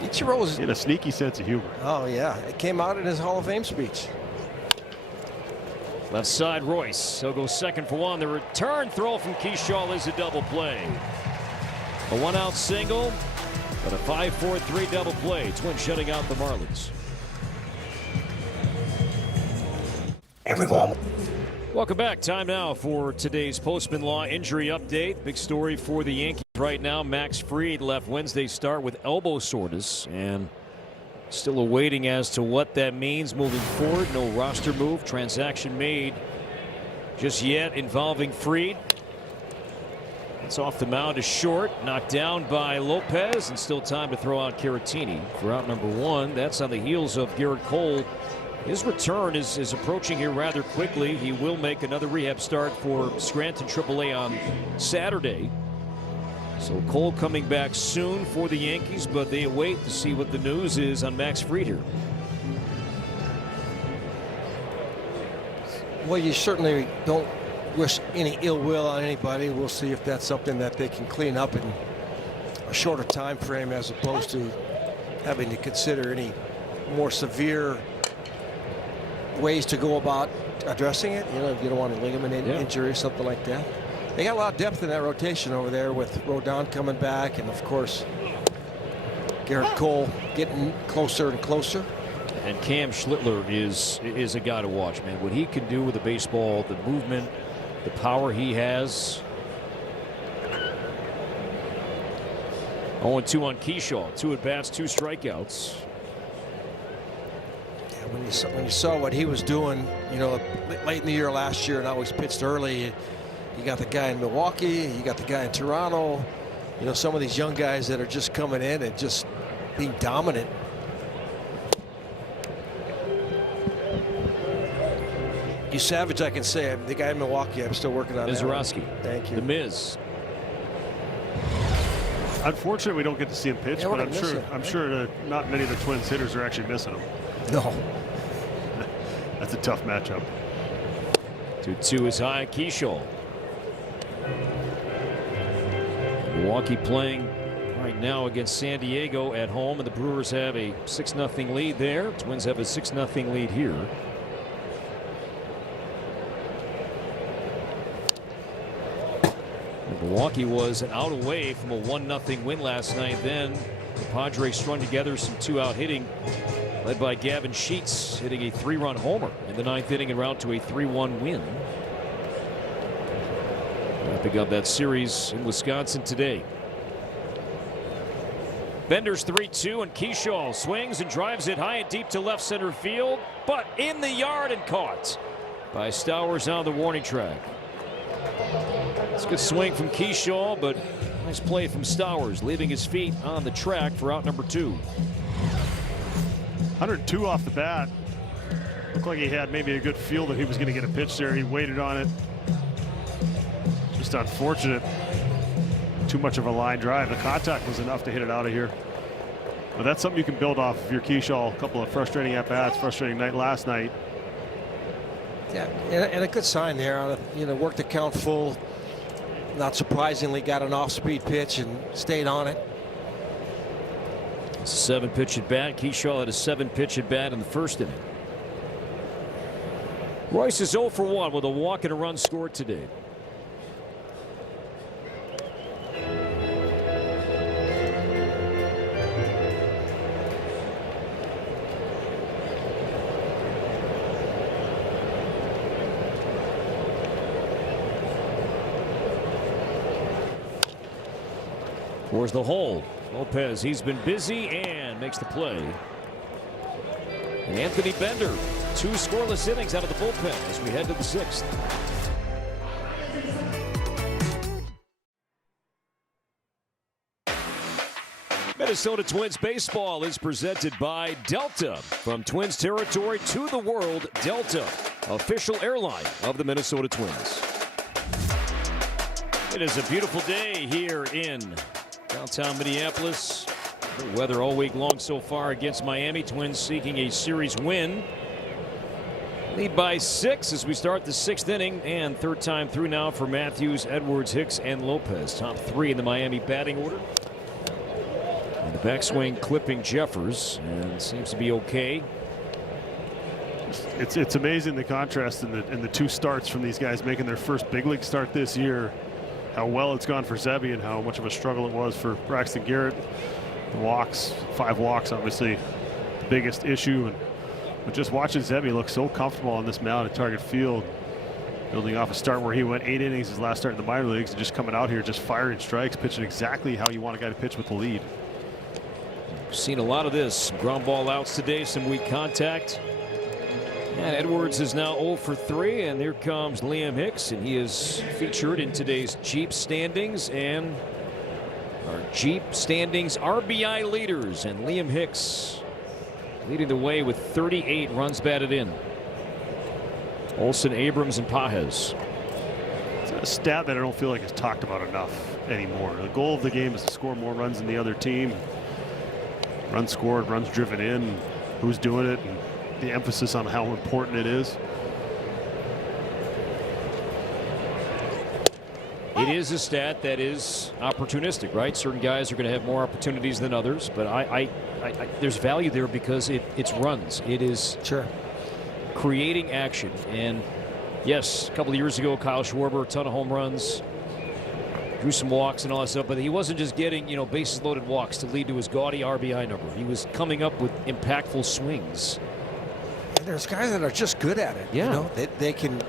Ichiro's in a sneaky sense of humor. Oh yeah, it came out in his Hall of Fame speech. Left side, Royce. He'll go second for one. The return throw from Keyshaw is a double play. A one-out single, but a 5-4-3 double play. Twins shutting out the Marlins. Everyone. Welcome back. Time now for today's Postman Law injury update. Big story for the Yankees right now. Max Fried left Wednesday's start with elbow soreness, and still awaiting as to what that means moving forward. No roster move, transaction made just yet involving Fried. It's off the mound is short, knocked down by Lopez, and still time to throw out Caratini for out number one. That's on the heels of Garrett Cole. His return is approaching here rather quickly. He will make another rehab start for Scranton AAA on Saturday. So Cole coming back soon for the Yankees, but they await to see what the news is on Max Fried here. Well, you certainly don't wish any ill will on anybody. We'll see if that's something that they can clean up in a shorter time frame as opposed to having to consider any more severe ways to go about addressing it. You know, if you don't want a ligament injury or something like that. They got a lot of depth in that rotation over there with Rodon coming back, and of course Garrett Cole getting closer and closer. And Cam Schlittler is a guy to watch, man. What he can do with the baseball, the movement, the power he has. 0-2 on Keyshaw. 2 at bats, 2 strikeouts. When you saw what he was doing, you know, late in the year last year and always pitched early, you got the guy in Milwaukee, you got the guy in Toronto, you know, some of these young guys that are just coming in and just being dominant. You Savage, I can say, the guy in Milwaukee, I'm still working on that. Mizorowski. Thank you. The Miz. Unfortunately, we don't get to see him pitch, but I'm sure not many of the Twins hitters are actually missing him. No. That's a tough matchup. 2-2 is high. Keyshaw. Milwaukee playing right now against San Diego at home, and the Brewers have a 6-0 lead there. Twins have a 6-0 lead here. Milwaukee was an out away from a 1-0 win last night. Then the Padres strung together some 2-out hitting, led by Gavin Sheets, hitting a 3-run homer in the 9th inning en route to a 3-1 win. Wrapping up that series in Wisconsin today. Bender's 3-2, and Keyshaw swings and drives it high and deep to left center field, but in the yard and caught by Stowers on the warning track. It's a good swing from Keyshaw, but nice play from Stowers, leaving his feet on the track for out number 2. 102 off the bat. Looked like he had maybe a good feel that he was going to get a pitch there. He waited on it. Just unfortunate. Too much of a line drive. The contact was enough to hit it out of here. But that's something you can build off of your Keyshaw. A couple of frustrating at-bats, frustrating night last night. Yeah, and a good sign there. You know, worked the count full. Not surprisingly, got an off-speed pitch and stayed on it. 7-pitch at bat. Keyshaw had a 7-pitch at bat in the first inning. Royce is 0 for 1 with a walk and a run scored today. Towards the hole. Lopez, he's been busy and makes the play. And Anthony Bender, 2 scoreless innings out of the bullpen as we head to the 6th. Minnesota Twins baseball is presented by Delta. From Twins territory to the world, Delta, official airline of the Minnesota Twins. It is a beautiful day here in downtown Minneapolis. Good weather all week long so far against Miami. Twins seeking a series win. Lead by 6 as we start the 6th inning, and 3rd time through now for Matthews, Edwards, Hicks, and Lopez. Top 3 in the Miami batting order. And the backswing clipping Jeffers, and seems to be okay. It's amazing the contrast in the 2 starts from these guys making their first big league start this year. How well it's gone for Zebby and how much of a struggle it was for Braxton Garrett. The walks, 5 walks, obviously the biggest issue. But just watching Zebby look so comfortable on this mound at Target Field, building off a start where he went 8 innings his last start in the minor leagues, and just coming out here just firing strikes, pitching exactly how you want a guy to pitch with the lead. Seen a lot of this. Ground ball outs today, some weak contact. And Edwards is now 0 for 3, and here comes Liam Hicks, and he is featured in today's Jeep standings and our Jeep standings RBI leaders, and Liam Hicks leading the way with 38 runs batted in. Olsen, Abrams, and Pajes. It's a stat that I don't feel like is talked about enough anymore. The goal of the game is to score more runs than the other team. Runs scored, runs driven in, who's doing it, and the emphasis on how important it is. It is a stat that is opportunistic, right? Certain guys are going to have more opportunities than others, but there's value there because it's runs. It is creating action. And yes, a couple of years ago, Kyle Schwarber, a ton of home runs, drew some walks and all that stuff, but he wasn't just getting, bases loaded walks to lead to his gaudy RBI number. He was coming up with impactful swings. And there's guys that are just good at it. Yeah. They can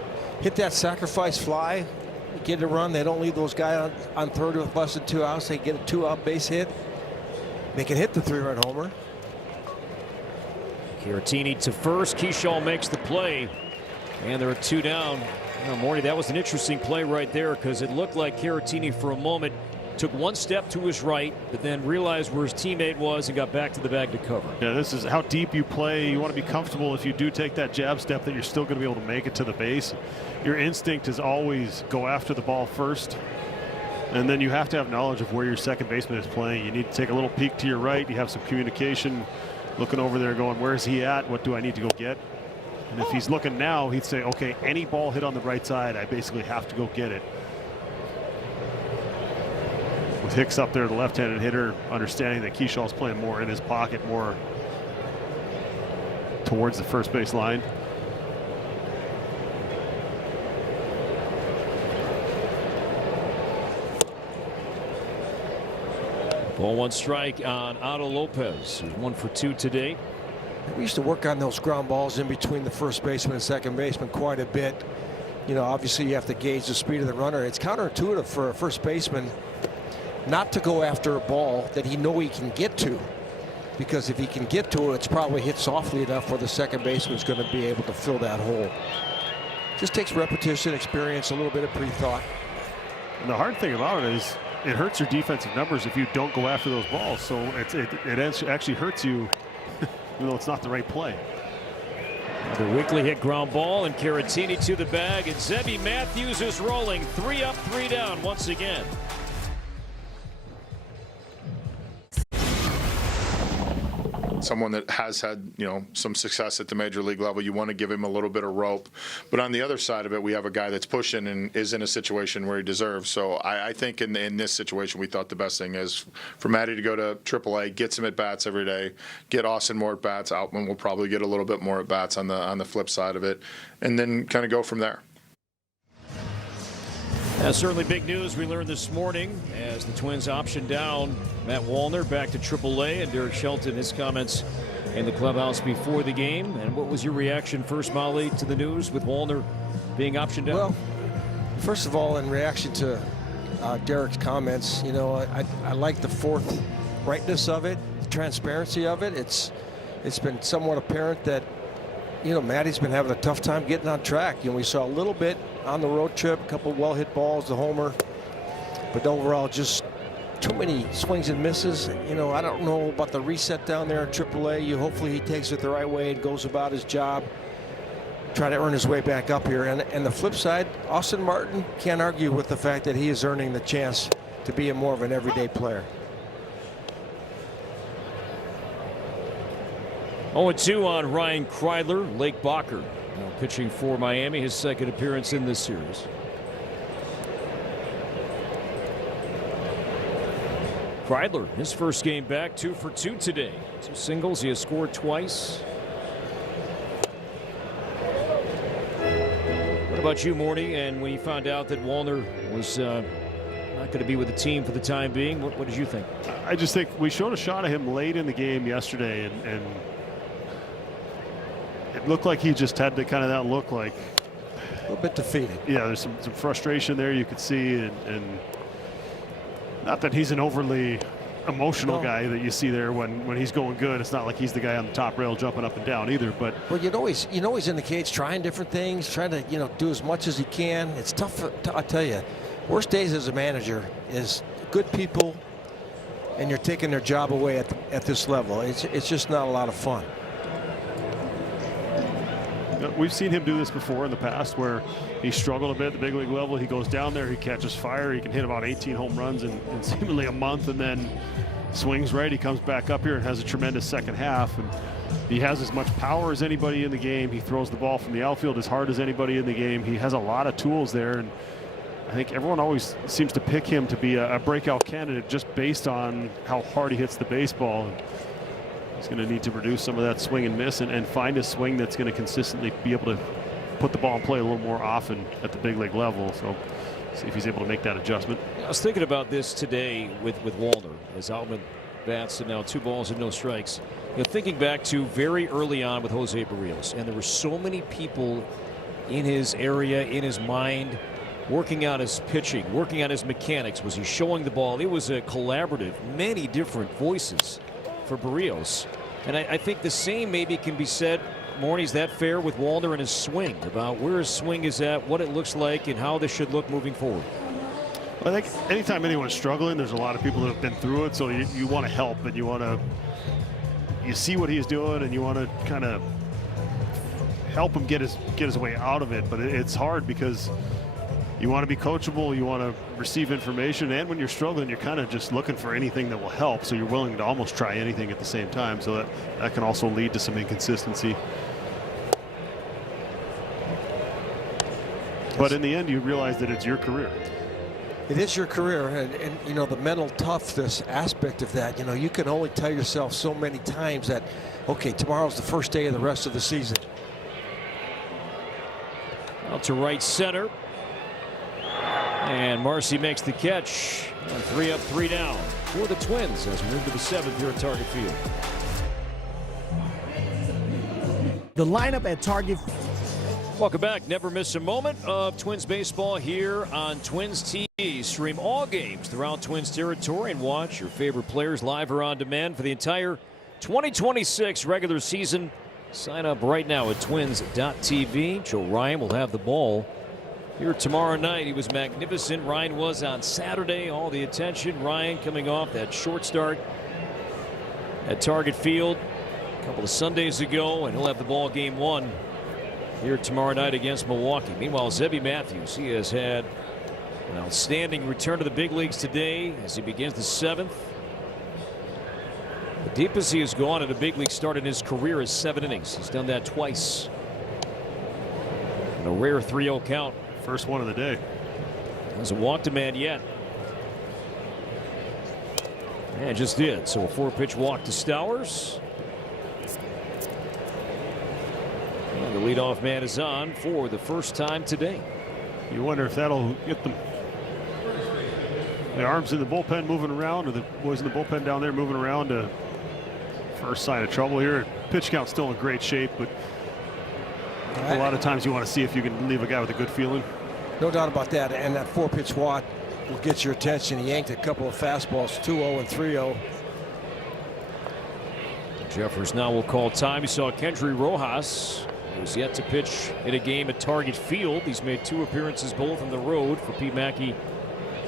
hit that sacrifice fly, get a run. They don't leave those guys on third with less than 2 outs. They get a 2-out base hit. They can hit the 3-run homer. Caratini to first. Keyshaw makes the play, and there are 2 down. Morty, that was an interesting play right there because it looked like Caratini for a moment took 1 step to his right, but then realized where his teammate was and got back to the bag to cover. Yeah, this is how deep you play. You want to be comfortable if you do take that jab step that you're still going to be able to make it to the base. Your instinct is always go after the ball first, and then you have to have knowledge of where your second baseman is playing. You need to take a little peek to your right. You have some communication, looking over there going, where's he at? What do I need to go get? And if he's looking now, he'd say, okay, any ball hit on the right side, I basically have to go get it. With Hicks up there, the left-handed hitter, understanding that Keyshaw's playing more in his pocket, more towards the first base line. Ball 1 strike on Otto Lopez. He's 1 for 2 today. We used to work on those ground balls in between the first baseman and second baseman quite a bit. Obviously you have to gauge the speed of the runner. It's counterintuitive for a first baseman not to go after a ball that he can get to, because if he can get to it, it's probably hit softly enough where the second baseman is going to be able to fill that hole. Just takes repetition, experience, a little bit of pre-thought. And the hard thing about it is it hurts your defensive numbers if you don't go after those balls. So it actually hurts you, even though it's not the right play. The weekly hit ground ball, and Caratini to the bag, and Zebby Matthews is rolling. 3 up, 3 down once again. Someone that has had, some success at the major league level, you want to give him a little bit of rope. But on the other side of it, we have a guy that's pushing and is in a situation where he deserves. So I think in this situation, we thought the best thing is for Matty to go to AAA, get some at-bats every day, get Austin more at-bats. Outman will probably get a little bit more at-bats on the flip side of it, and then kind of go from there. Certainly big news we learned this morning as the Twins option down Matt Wallner back to AAA, and Derek Shelton, his comments in the clubhouse before the game. And what was your reaction first, Molly, to the news with Wallner being optioned down? Well, first of all, in reaction to Derek's comments. You know, I like the forthrightness of it, the transparency of it. It's been somewhat apparent that, you know, Matty's been having a tough time getting on track. You know, we saw a little bit on the road trip, a couple well-hit balls, the homer, but overall just too many swings and misses. You know, I don't know about the reset down there in AAA. Hopefully he takes it the right way and goes about his job, try to earn his way back up here. And the flip side, Austin Martin can't argue with the fact that he is earning the chance to be more of an everyday player. 0-2 on Ryan Kreidler. Lake Bacher now pitching for Miami, his second appearance in this series. Kreidler, his first game back, 2 for 2 today. 2 singles, he has scored twice. What about you, Morty? And when you found out that Wallner was not going to be with the team for the time being, what did you think? I just think we showed a shot of him late in the game yesterday, and it looked like he just had kind of that look like a little bit defeated. Yeah, there's some frustration there you could see, and not that he's an overly emotional guy that you see there when he's going good. It's not like he's the guy on the top rail jumping up and down either. But well, you know he's in the cage trying different things, trying to do as much as he can. It's tough. I tell you, worst days as a manager is good people, and you're taking their job away at this level. It's just not a lot of fun. We've seen him do this before in the past where he struggled a bit at the big league level. He goes down there, he catches fire, he can hit about 18 home runs in seemingly a month, and then swings right. He comes back up here and has a tremendous second half, and he has as much power as anybody in the game. He throws the ball from the outfield as hard as anybody in the game. He has a lot of tools there, and I think everyone always seems to pick him to be a breakout candidate just based on how hard he hits the baseball. And he's going to need to reduce some of that swing and miss and find a swing that's going to consistently be able to put the ball in play a little more often at the big league level. So see if he's able to make that adjustment. I was thinking about this today with Wallner as Altman bats and now 2 balls and no strikes. Thinking back to very early on with Jose Barrios, and there were so many people in his area, in his mind, working on his pitching, working on his mechanics. Was he showing the ball? It was a collaborative, many different voices for Barrios. And I think the same maybe can be said, Morney's that fair with Wallner and his swing, about where his swing is at, what it looks like, and how this should look moving forward. I think anytime anyone's struggling, there's a lot of people that have been through it, so you want to help, and you see what he's doing, and you want to kind of help him get his way out of it. But it's hard because you want to be coachable, you want to receive information, and when you're struggling, you're kind of just looking for anything that will help, so you're willing to almost try anything at the same time, so that can also lead to some inconsistency. But in the end, you realize that it's your career. It is your career, and the mental toughness aspect of that. You can only tell yourself so many times that, okay, tomorrow's the first day of the rest of the season. Out to right center. And Marcy makes the catch. 3 up, 3 down for the Twins as we move to the 7th here at Target Field. The lineup at Target. Welcome back. Never miss a moment of Twins baseball here on Twins TV. Stream all games throughout Twins territory and watch your favorite players live or on demand for the entire 2026 regular season. Sign up right now at twins.tv. Joe Ryan will have the ball here tomorrow night. He was magnificent. Ryan was on Saturday. All the attention. Ryan coming off that short start at Target Field a couple of Sundays ago, and he'll have the ball game 1 here tomorrow night against Milwaukee. Meanwhile, Zebby Matthews, he has had an outstanding return to the big leagues today as he begins the 7th. The deepest he has gone at a big league start in his career is 7 innings. He's done that twice. And a rare 3-0 count. First one of the day. Hasn't walked a man yet. And just did. So a 4-pitch walk to Stowers. And the leadoff man is on for the first time today. You wonder if that'll get them. The arms in the bullpen moving around, or the boys in the bullpen down there moving around. To first sign of trouble here. Pitch count still in great shape, but a lot of times you want to see if you can leave a guy with a good feeling. No doubt about that. And that 4-pitch walk will get your attention. He yanked a couple of fastballs, 2-0 and 3-0. Jeffers now will call time. You saw Kendry Rojas, who's yet to pitch in a game at Target Field. He's made 2 appearances, both on the road for Pete Mackey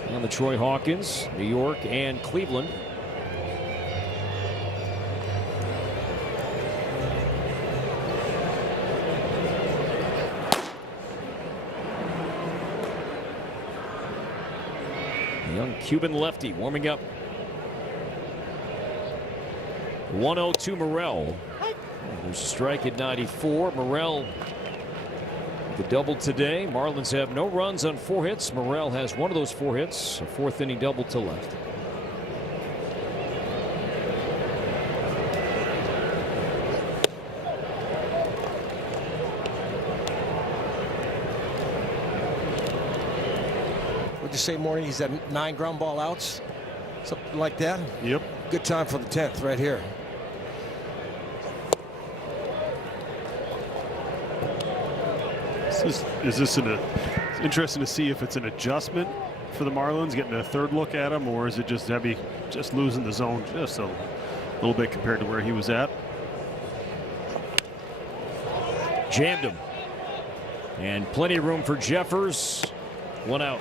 and the Troy Hawkins, New York and Cleveland. The young Cuban lefty warming up. 1-0 to Morel. There's a strike at 94. Morel, the double today. Marlins have no runs on 4 hits. Morel has one of those 4 hits. A 4th inning double to left. What'd you say, Morning? He's at 9 ground ball outs, something like that. Yep. Good time for the 10th right here. Is this it's interesting to see if it's an adjustment for the Marlins, getting a 3rd look at him, or is it just Zebby just losing the zone just a little bit compared to where he was at? Jammed him. And plenty of room for Jeffers. 1 out.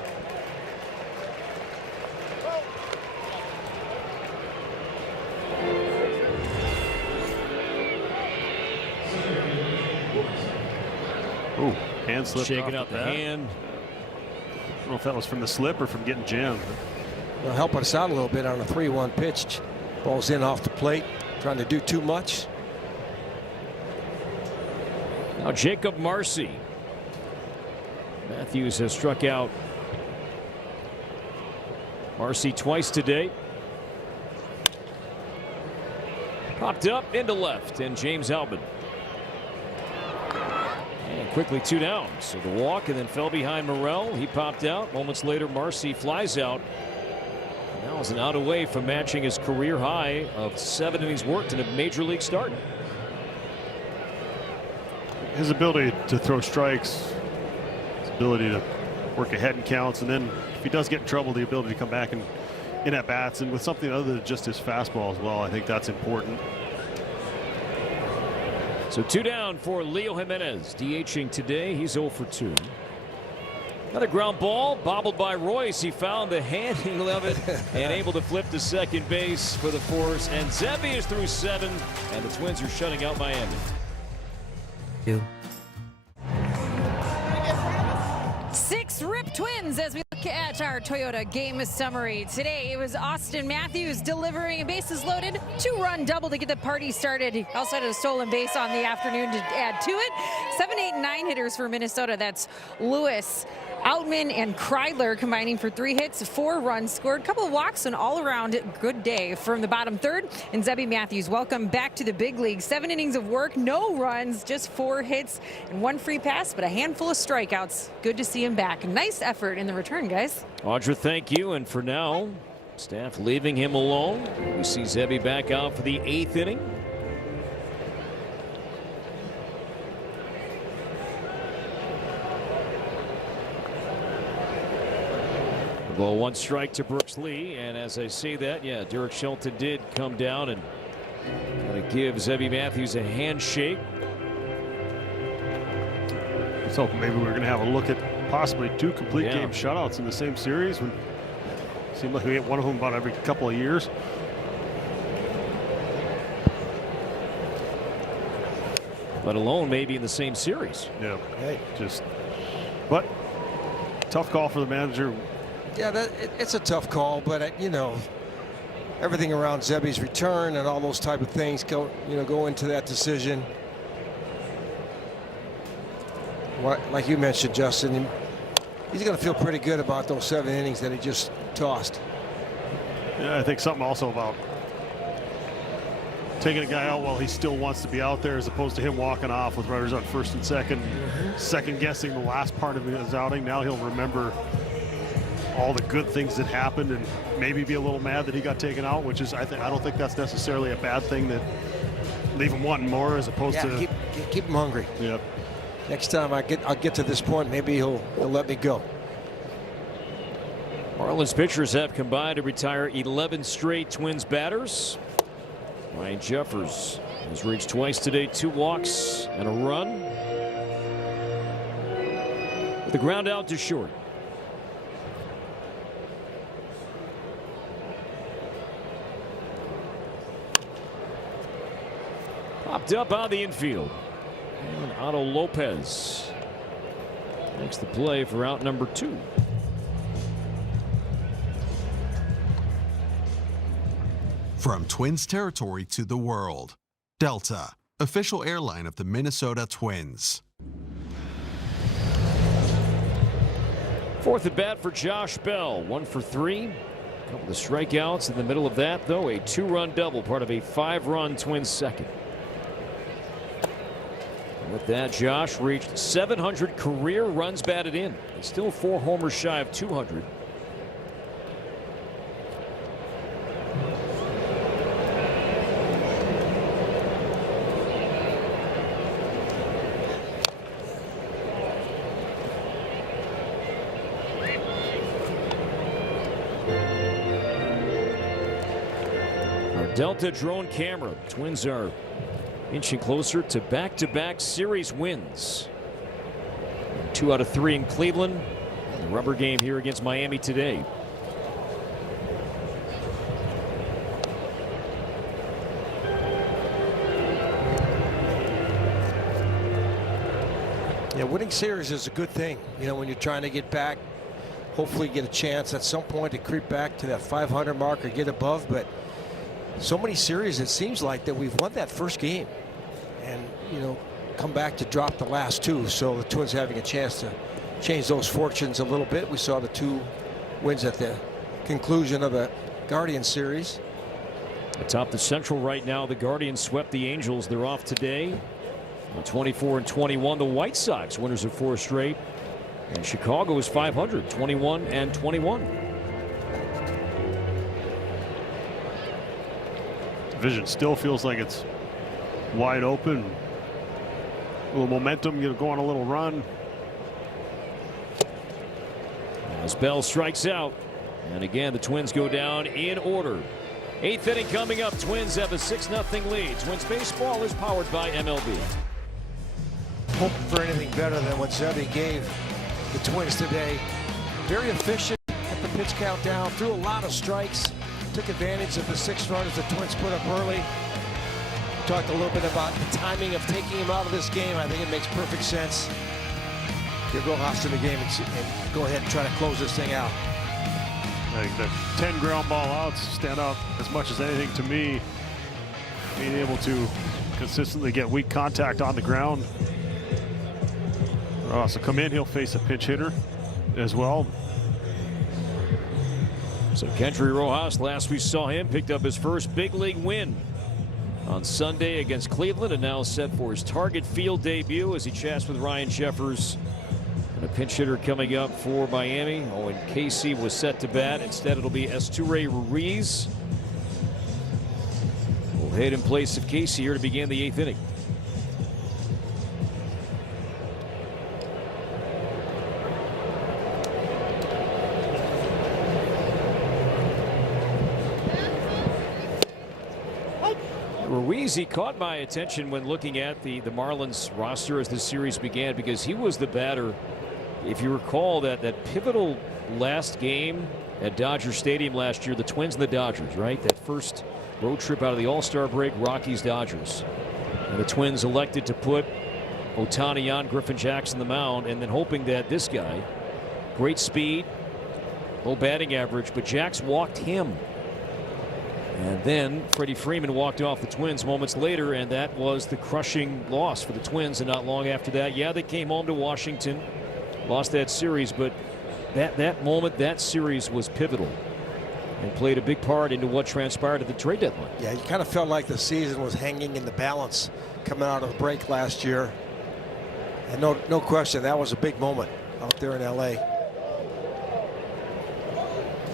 Ooh, hand slip. Shaking out the hand. I don't know if that was from the slip or from getting jammed. Well, helping us out a little bit on a 3-1 pitch. Ball's in off the plate, trying to do too much. Now Jacob Marcy. Matthews has struck out Marcy twice today. Popped up into left, and James Albin. And quickly 2 down. So the walk, and then fell behind Morel. He popped out. Moments later, Marcy flies out. Now is an out away from matching his career high of 7 innings worked in a major league start. His ability to throw strikes, his ability to work ahead in counts, and then if he does get in trouble, the ability to come back and in at bats and with something other than just his fastball as well. I think that's important. So 2 down for Leo Jimenez. DHing today. He's 0 for 2. Another ground ball bobbled by Royce. He found the handing of it and able to flip to second base for the force. And Zebby is through 7, and the Twins are shutting out Miami. 6 rip Twins as we look at our Toyota game summary. Today it was Austin Matthews delivering a bases loaded 2-run double to get the party started. He also had a stolen base on the afternoon to add to it. 7, 8, 9 hitters for Minnesota. That's Lewis, Outman, and Kreidler combining for 3 hits, 4 runs scored, a couple of walks, an all-around good day from the bottom third. And Zebby Matthews, welcome back to the big league. 7 innings of work, no runs, just 4 hits and 1 free pass, but a handful of strikeouts. Good to see him back. Nice effort in the return, guys. Audra, thank you. And for now, staff leaving him alone. We see Zebby back out for the 8th inning. Well, 1 strike to Brooks Lee, and as I say that, yeah, Derek Shelton did come down and kind of give Zebby Matthews a handshake. So maybe we're going to have a look at possibly 2 complete game shutouts in the same series. When it seemed like we get one of them about every couple of years. Let alone maybe in the same series. Yeah, but tough call for the manager. Yeah, it's a tough call, but you know, everything around Zebby's return and all those type of things go into that decision. Like you mentioned, Justin, he's going to feel pretty good about those 7 innings that he just tossed. Yeah, I think something also about taking a guy out while he still wants to be out there, as opposed to him walking off with runners on 1st and 2nd, second guessing the last part of his outing. Now he'll remember all the good things that happened and maybe be a little mad that he got taken out, which is I don't think that's necessarily a bad thing. That leave him wanting more as opposed to keep him hungry. Yep. Next time I'll get to this point, maybe he'll let me go. Marlins pitchers have combined to retire 11 straight Twins batters. Ryan Jeffers has reached twice today, 2 walks and a run. With the ground out to short. Popped up on the infield. And Otto Lopez makes the play for out number 2. From Twins territory to the world, Delta, official airline of the Minnesota Twins. 4th at bat for Josh Bell, 1 for 3. A couple of strikeouts in the middle of that, though. A 2-run double, part of a 5-run Twins second. And with that, Josh reached 700 career runs batted in. He's still 4 homers shy of 200. Delta drone camera. Twins are inching closer to back-to-back series wins. 2 out of 3 in Cleveland. The rubber game here against Miami today. Yeah, winning series is a good thing. You know, when you're trying to get back, hopefully get a chance at some point to creep back to that 500 mark or get above. But so many series, it seems like that we've won that first game and, you know, come back to drop the last 2. So the Twins having a chance to change those fortunes a little bit. We saw the 2 wins at the conclusion of the Guardians series. Atop the Central right now, the Guardians swept the Angels. They're off today. 24-21. The White Sox, winners of 4 straight. And Chicago is 500, 21-21. Division still feels like it's wide open. A little momentum, go on a little run. As Bell strikes out, and again the Twins go down in order. 8th inning coming up. Twins have a 6-0 lead. Twins baseball is powered by MLB. Hoping for anything better than what Zebby gave the Twins today. Very efficient, kept the pitch count down, threw a lot of strikes. Took advantage of the 6 runs the Twins put up early. Talked a little bit about the timing of taking him out of this game. I think it makes perfect sense. Get Rojas in the game and go ahead and try to close this thing out. Like the 10 ground ball outs stand out as much as anything to me. Being able to consistently get weak contact on the ground. So come in, he'll face a pinch hitter as well. So Kendry Rojas, last we saw him, picked up his first big league win on Sunday against Cleveland, and now set for his Target Field debut as he chats with Ryan Jeffers. And a pinch hitter coming up for Miami. Owen Casey was set to bat. Instead, it'll be Esture Ruiz. Will hit in place of Casey here to begin the 8th inning. Ruiz, he caught my attention when looking at the Marlins roster as this series began, because he was the batter, if you recall, that pivotal last game at Dodger Stadium last year, the Twins and the Dodgers, right? That first road trip out of the All-Star break, Rockies-Dodgers. And the Twins elected to put Ohtani on Griffin Jackson the mound, and then hoping that this guy, great speed, low batting average, but Jax walked him. And then Freddie Freeman walked off the Twins moments later, and that was the crushing loss for the Twins. And not long after that, yeah, they came home to Washington, lost that series, but that moment, that series was pivotal and played a big part into what transpired at the trade deadline. Yeah, you kind of felt like the season was hanging in the balance coming out of the break last year. And no question, that was a big moment out there in L.A.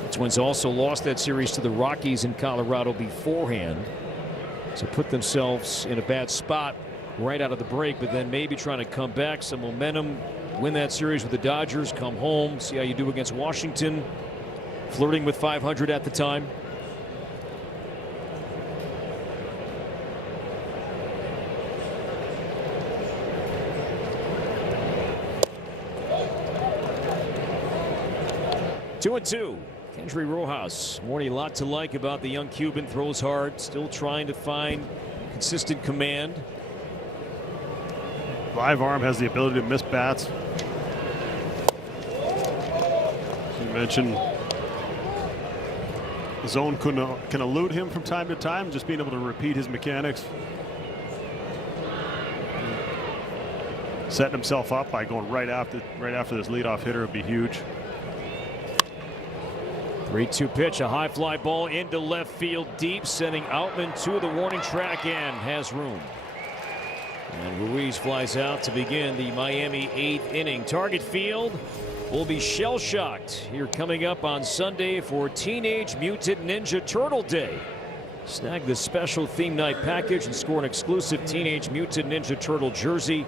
The Twins also lost that series to the Rockies in Colorado beforehand, so put themselves in a bad spot right out of the break, but then maybe trying to come back, some momentum, win that series with the Dodgers, come home, see how you do against Washington. flirting with 500 at the time. Two and two. Kendry Rojas. Morning, a lot to like about the young Cuban. Throws hard, still trying to find consistent command. Live arm, has the ability to miss bats. As you mentioned, the zone can elude him from time to time, just being able to repeat his mechanics. Setting himself up by going right after this leadoff hitter would be huge. 3-2 pitch, a high fly ball into left field deep, sending Outman to the warning track and has room. And Ruiz flies out to begin the Miami 8th inning. Target Field will be shell-shocked here coming up on Sunday for Teenage Mutant Ninja Turtle Day. Snag the special theme night package and score an exclusive Teenage Mutant Ninja Turtle jersey.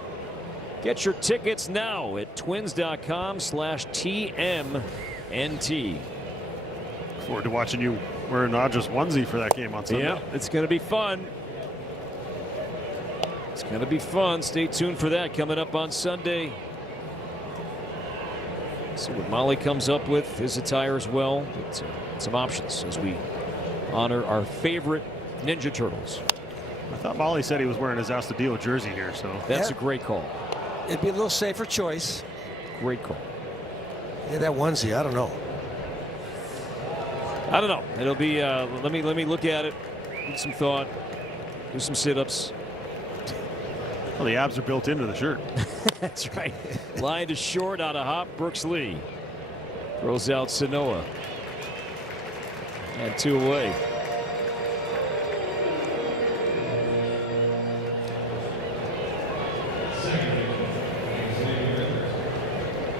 Get your tickets now at twins.com/TMNT. Look forward to watching you wear an Audrey's onesie for that game on Sunday. Yeah, it's going to be fun. It's going to be fun. Stay tuned for that coming up on Sunday. See what Molly comes up with, his attire as well. But, some options as we honor our favorite Ninja Turtles. I thought Molly said he was wearing his Astudillo jersey here, so that's a great call. It'd be a little safer choice. Great call. Yeah, that onesie, I don't know. I don't know. It'll be. Let me look at it. Give some thought. Do some sit-ups. Well, the abs are built into the shirt. That's right. Line to short out of hop. Brooks Lee throws out Sanoa. And 2 away.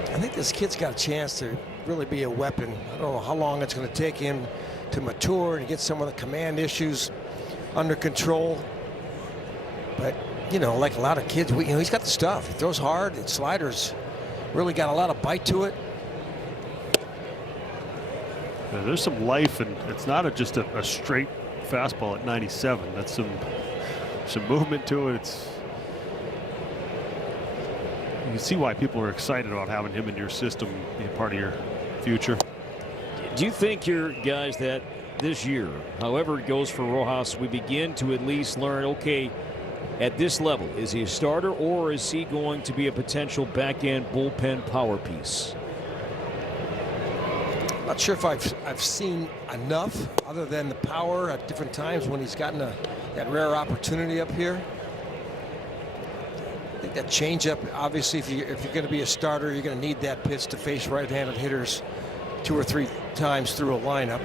I think this kid's got a chance to really be a weapon. I don't know how long it's going to take him to mature and get some of the command issues under control. But, you know, like a lot of kids, he's got the stuff. He throws hard. His sliders really got a lot of bite to it. Yeah, there's some life, and it's not just a straight fastball at 97. That's some movement to it. You can see why people are excited about having him in your system, being part of your future. Do you think you're guys that this year, however it goes for Rojas, we begin to at least learn, okay, at this level, is he a starter or is he going to be a potential back-end bullpen power piece? I'm not sure if I've seen enough other than the power at different times when he's gotten that rare opportunity up here. I think that changeup, obviously, if you're going to be a starter, you're going to need that pitch to face right-handed hitters 2 or 3 times through a lineup.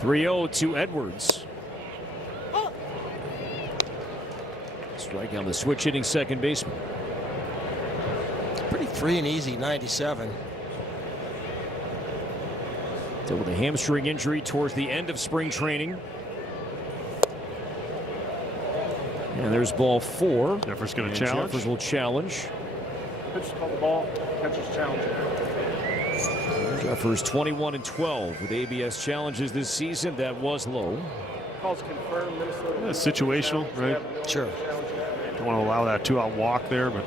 3-0 to Edwards. Strike on the switch hitting second baseman. Pretty free and easy, 97. Dealt with a hamstring injury towards the end of spring training. And there's ball 4. Jeffers going to challenge. Jeffers will challenge. Pitcher's called the ball. Catcher's challenging. Jeffers 21-12 with ABS challenges this season. That was low. Calls confirmed. Minnesota. Yeah, situational, right? Sure. Don't want to allow that 2-out walk there, but.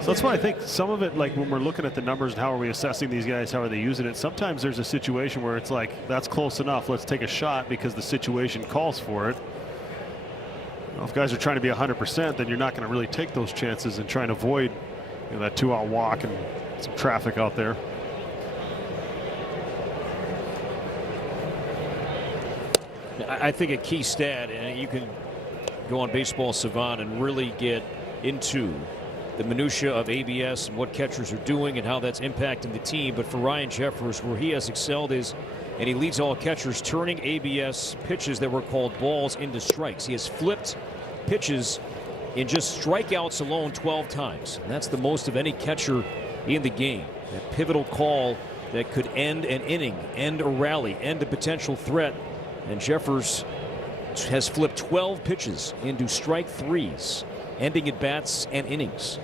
So that's why I think some of it, like when we're looking at the numbers and how are we assessing these guys, how are they using it, sometimes there's a situation where it's like, that's close enough, let's take a shot because the situation calls for it. Well, if guys are trying to be 100%, then you're not going to really take those chances and try and avoid that 2-out walk and some traffic out there. I think a key stat, and you can go on Baseball Savant and really get into the minutia of ABS and what catchers are doing and how that's impacting the team. But for Ryan Jeffers, where he has excelled is, and he leads all catchers, turning ABS pitches that were called balls into strikes. He has flipped pitches in just strikeouts alone 12 times. And that's the most of any catcher in the game. That pivotal call that could end an inning, end a rally, end a potential threat. And Jeffers has flipped 12 pitches into strike threes, ending at bats and innings.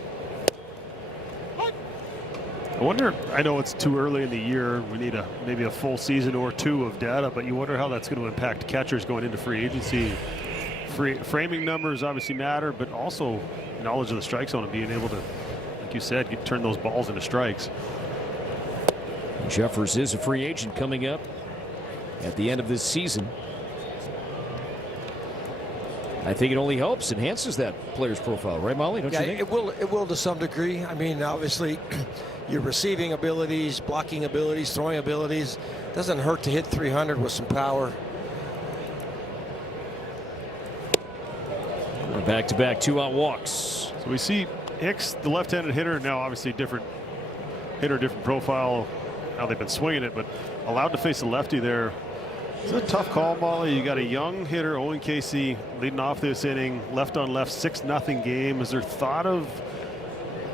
I wonder, I know it's too early in the year. We need maybe a full season or two of data, but you wonder how that's going to impact catchers going into free agency. Framing numbers obviously matter, but also knowledge of the strike zone and being able to, like you said, turn those balls into strikes. Jeffers is a free agent coming up at the end of this season. I think it only helps, enhances that player's profile, right, Molly? Don't you think? It will to some degree. I mean, obviously, your receiving abilities, blocking abilities, throwing abilities, doesn't hurt to hit 300 with some power. Back-to-back 2-out walks. So we see Hicks, the left-handed hitter, now obviously different hitter, different profile, how they've been swinging it, but allowed to face a lefty there. It's a tough call, Molly. You got a young hitter, Owen Casey, leading off this inning, left on left, 6-0 game. Is there thought of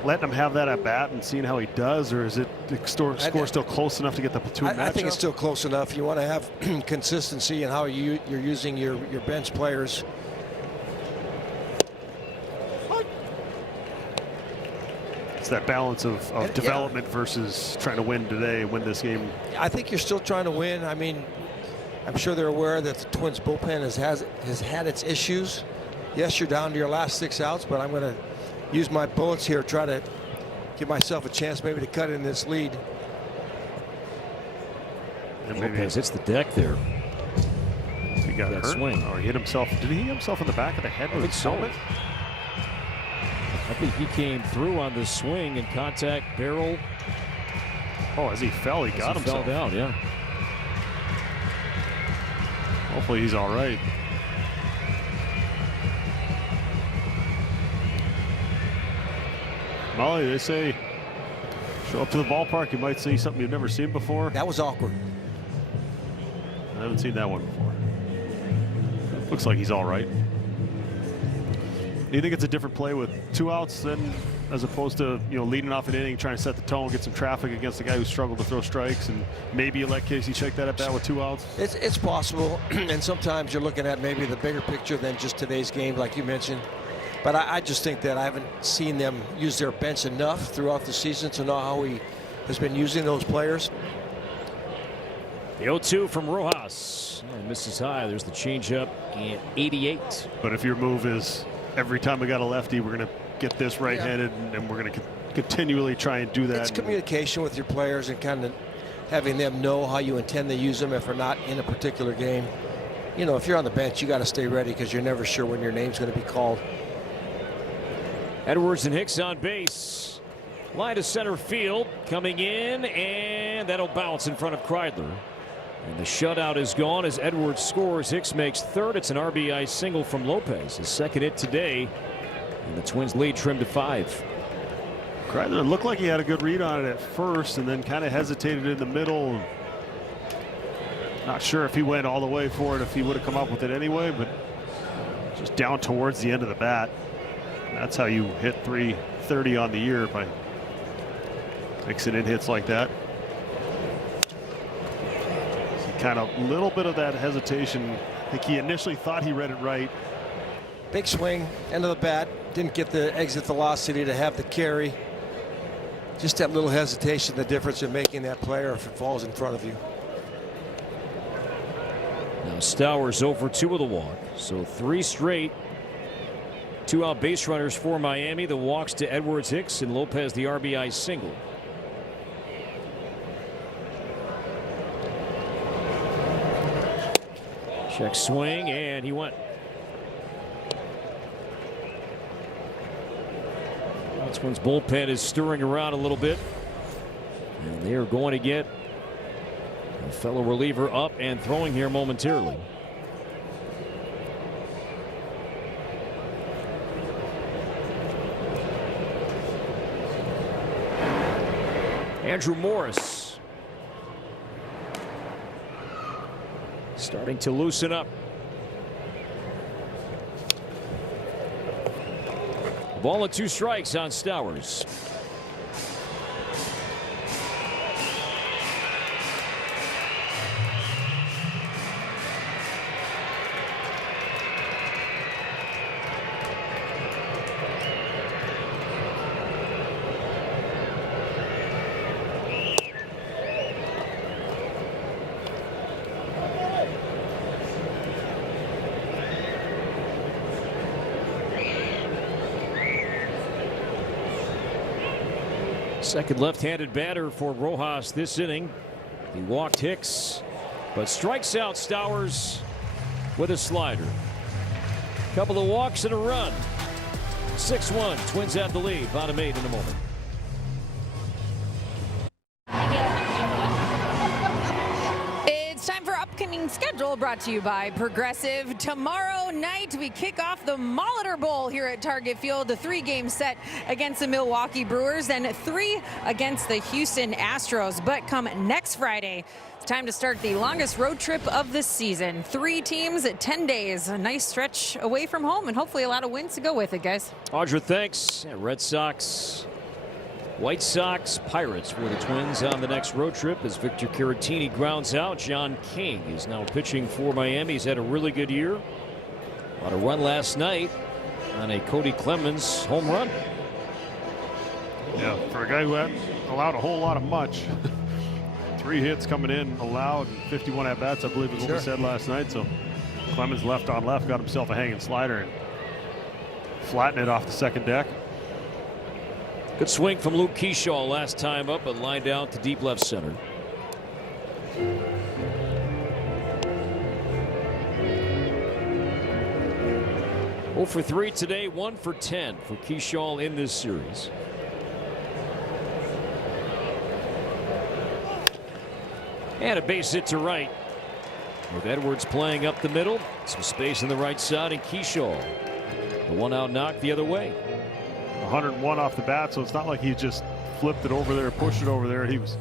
letting him have that at bat and seeing how he does, or is it the score still close enough to get the platoon matchup? I think it's still close enough. You want to have consistency in how you're using your bench players. It's that balance of development versus trying to win this game. I think you're still trying to win. I mean, I'm sure they're aware that the Twins bullpen has had its issues. Yes, you're down to your last 6 outs, but I'm going to use my bullets here, try to give myself a chance maybe to cut in this lead. And Lopez hits the deck there. He got hurt. Swing. Oh, he hit himself. Did he hit himself in the back of the head with his helmet? I think he came through on the swing and contact barrel. Oh, as he fell, he got himself. Fell down, yeah. Hopefully he's all right. Molly, they say show up to the ballpark, you might see something you've never seen before. That was awkward. I haven't seen that one before. Looks like he's all right. Do you think it's a different play with 2 outs than as opposed to leading off an inning, trying to set the tone, get some traffic against the guy who struggled to throw strikes, and maybe you let Casey check that at bat with 2 outs? It's possible, and sometimes you're looking at maybe the bigger picture than just today's game, like you mentioned. But I just think that I haven't seen them use their bench enough throughout the season to know how he has been using those players. The 0-2 from Rojas. Misses high. There's the changeup and 88. But if your move is every time we got a lefty, we're going to get this right-handed, and we're going to continually try and do that. It's communication with your players and kind of having them know how you intend to use them if they're not in a particular game. If you're on the bench, you got to stay ready because you're never sure when your name's going to be called. Edwards and Hicks on base. Line to center field. Coming in, and that'll bounce in front of Kreidler. And the shutout is gone as Edwards scores. Hicks makes third. It's an RBI single from Lopez. His second hit today. And the Twins lead trimmed to 5. Kreidler looked like he had a good read on it at first and then kind of hesitated in the middle. Not sure if he went all the way for it, if he would have come up with it anyway, but just down towards the end of the bat. That's how you hit 330 on the year, by mixing in hits like that. Kind of a little bit of that hesitation. I think he initially thought he read it right. Big swing, end of the bat. Didn't get the exit velocity to have the carry. Just that little hesitation, the difference in making that player if it falls in front of you. Now Stowers over 2 with a walk. So 3 straight 2-out base runners for Miami. The walks to Edwards, Hicks, and Lopez the RBI single. Check swing, and he went. Twins bullpen is stirring around a little bit, and they are going to get a fellow reliever up and throwing here momentarily. Andrew Morris starting to loosen up. Ball and 2 strikes on Stowers. Second left-handed batter for Rojas this inning. He walked Hicks, but strikes out Stowers with a slider. Couple of walks and a run. 6-1. Twins have the lead. Bottom 8 in a moment. It's time for upcoming schedule brought to you by Progressive. Tomorrow night we kick off the Molitor Bowl here at Target Field, a 3-game set against the Milwaukee Brewers and 3 against the Houston Astros. But come next Friday, it's time to start the longest road trip of the season. 3 teams at 10 days. A nice stretch away from home and hopefully a lot of wins to go with it, guys. Audra, thanks. Yeah, Red Sox, White Sox, Pirates for the Twins on the next road trip as Victor Caratini grounds out. John King is now pitching for Miami. He's had a really good year. On a run last night on a Cody Clemens home run. Yeah, for a guy who hadn't allowed a whole lot of much. 3 hits coming in allowed and 51 at-bats, I believe is what we said last night. So Clemens left on left, got himself a hanging slider and flattened it off the second deck. Good swing from Luke Keyshaw last time up, but lined out to deep left center. Oh for 3 today, 1 for 10 for Keyshaw in this series. And a base hit to right. With Edwards playing up the middle, some space in the right side, and Keyshaw, the 1-out knock the other way. 101 off the bat, so it's not like he just flipped it over there, pushed it over there. He was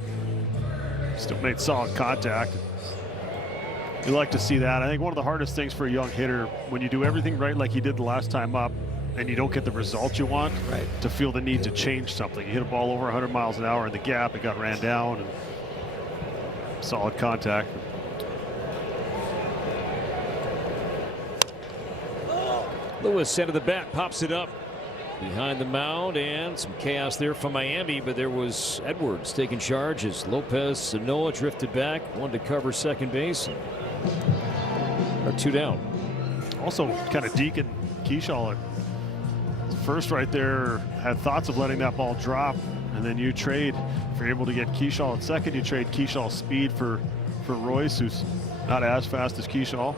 still made solid contact. You like to see that. I think one of the hardest things for a young hitter, when you do everything right like he did the last time up and you don't get the result you want, to feel the need to change something. You hit a ball over 100 miles an hour in the gap, it got ran down, and solid contact. Lewis center the bat, pops it up behind the mound, and some chaos there from Miami, but there was Edwards taking charge as Lopez Sanoa drifted back, wanted to cover second base. Or 2 down. Also kind of Deacon Keyshaw at first right there had thoughts of letting that ball drop, and then you trade. If you're able to get Keyshaw at second, you trade Keyshaw's speed for Royce, who's not as fast as Keyshaw.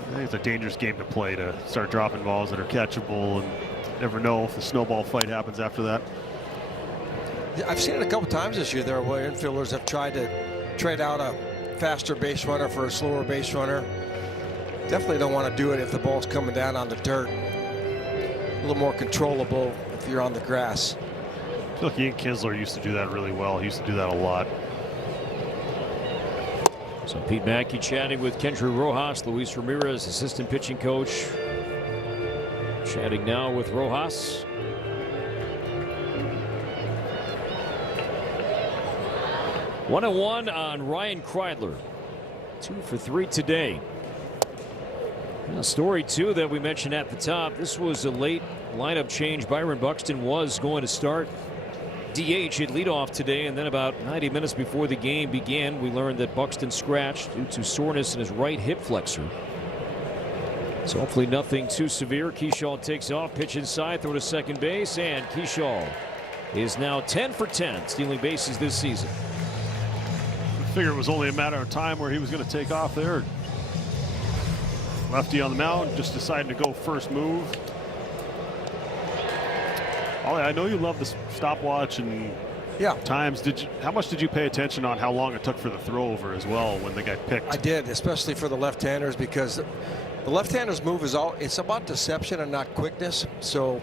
I think it's a dangerous game to play, to start dropping balls that are catchable, and never know if the snowball fight happens after that. Yeah, I've seen it a couple times this year there where infielders have tried to trade out a faster base runner for a slower base runner. Definitely don't want to do it if the ball's coming down on the dirt. A little more controllable if you're on the grass. I feel like Ian Kinsler used to do that really well. He used to do that a lot. So Pete Mackey chatting with Kendry Rojas, Luis Ramirez, assistant pitching coach, chatting now with Rojas. One and one on Ryan Kreidler. 2 for 3 today. A story too that we mentioned at the top. This was a late lineup change. Byron Buxton was going to start DH at leadoff today, and then about 90 minutes before the game began, we learned that Buxton scratched due to soreness in his right hip flexor. So hopefully nothing too severe. Keyshaw takes off, pitch inside, throw to second base, and Keyshaw is now 10 for 10 stealing bases this season. I figured it was only a matter of time where he was going to take off there. Lefty on the mound, just deciding to go first move. Ollie, I know you love the stopwatch and times. How much did you pay attention on how long it took for the throw over as well when they got picked? I did, especially for the left-handers, because the left-handers move is it's about deception and not quickness. So,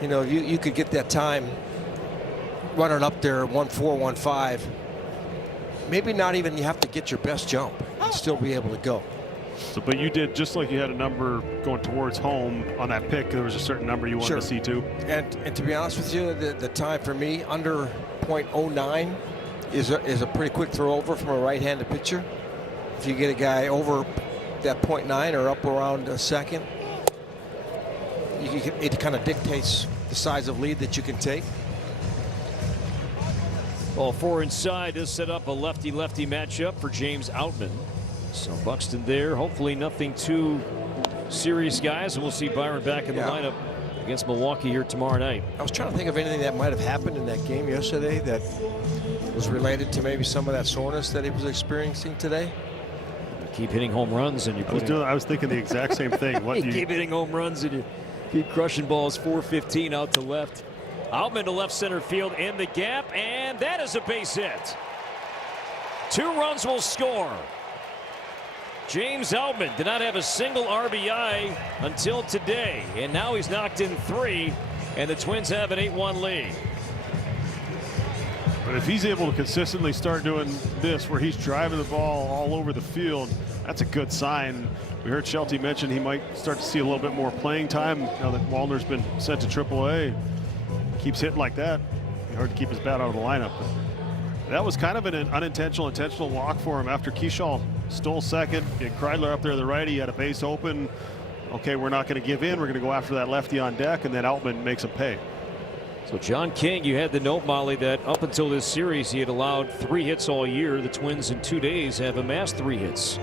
you know, you could get that time running up there 1-4, 1-5. Maybe not even you have to get your best jump and still be able to go. So, but you did, just like you had a number going towards home on that pick, there was a certain number you wanted to see too. And to be honest with you, the time for me under .09 is a pretty quick throw over from a right-handed pitcher. If you get a guy over that .9 or up around a second, it kind of dictates the size of lead that you can take. Ball 4 inside does set up a lefty-lefty matchup for James Outman. So Buxton there, hopefully nothing too serious, guys, and we'll see Byron back in the lineup. against Milwaukee here tomorrow night. I was trying to think of anything that might have happened in that game yesterday that was related to maybe some of that soreness that he was experiencing today. You keep hitting home runs and I was thinking the exact same thing. You keep hitting home runs and you keep crushing balls. 4-15 out to left. Outman to left center field in the gap, and that is a base hit. 2 runs will score. James Outman did not have a single RBI until today, and now he's knocked in 3, and the Twins have an 8-1 lead. But if he's able to consistently start doing this where he's driving the ball all over the field, that's a good sign. We heard Shelty mention he might start to see a little bit more playing time now that Wallner's been sent to AAA. Keeps hitting like that, it'd be hard to keep his bat out of the lineup. But that was kind of an intentional walk for him after Keyshaw stole second. Get Kreidler up there to the right. He had a base open. Okay, we're not going to give in. We're going to go after that lefty on deck, and then Outman makes him pay. So John King, you had the note, Molly, that up until this series he had allowed 3 hits all year. The Twins in 2 days have amassed 3 hits.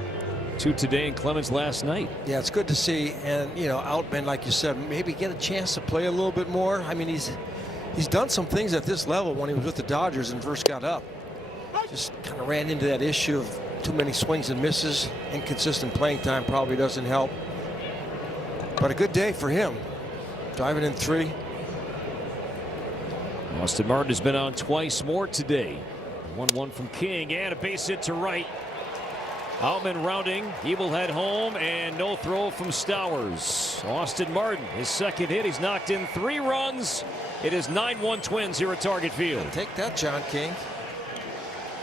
2 today and Clemens last night. Yeah, it's good to see. And, you know, Outman, like you said, maybe get a chance to play a little bit more. I mean, he's done some things at this level when he was with the Dodgers and first got up. Just kind of ran into that issue of too many swings and misses. Inconsistent playing time probably doesn't help. But a good day for him. Driving in 3. Austin Martin has been on twice more today. 1-1 from King and a base hit to right. Outman rounding. He will head home, and no throw from Stowers. Austin Martin, his second hit. He's knocked in 3 runs. It is 9-1 Twins here at Target Field. Take that, John King.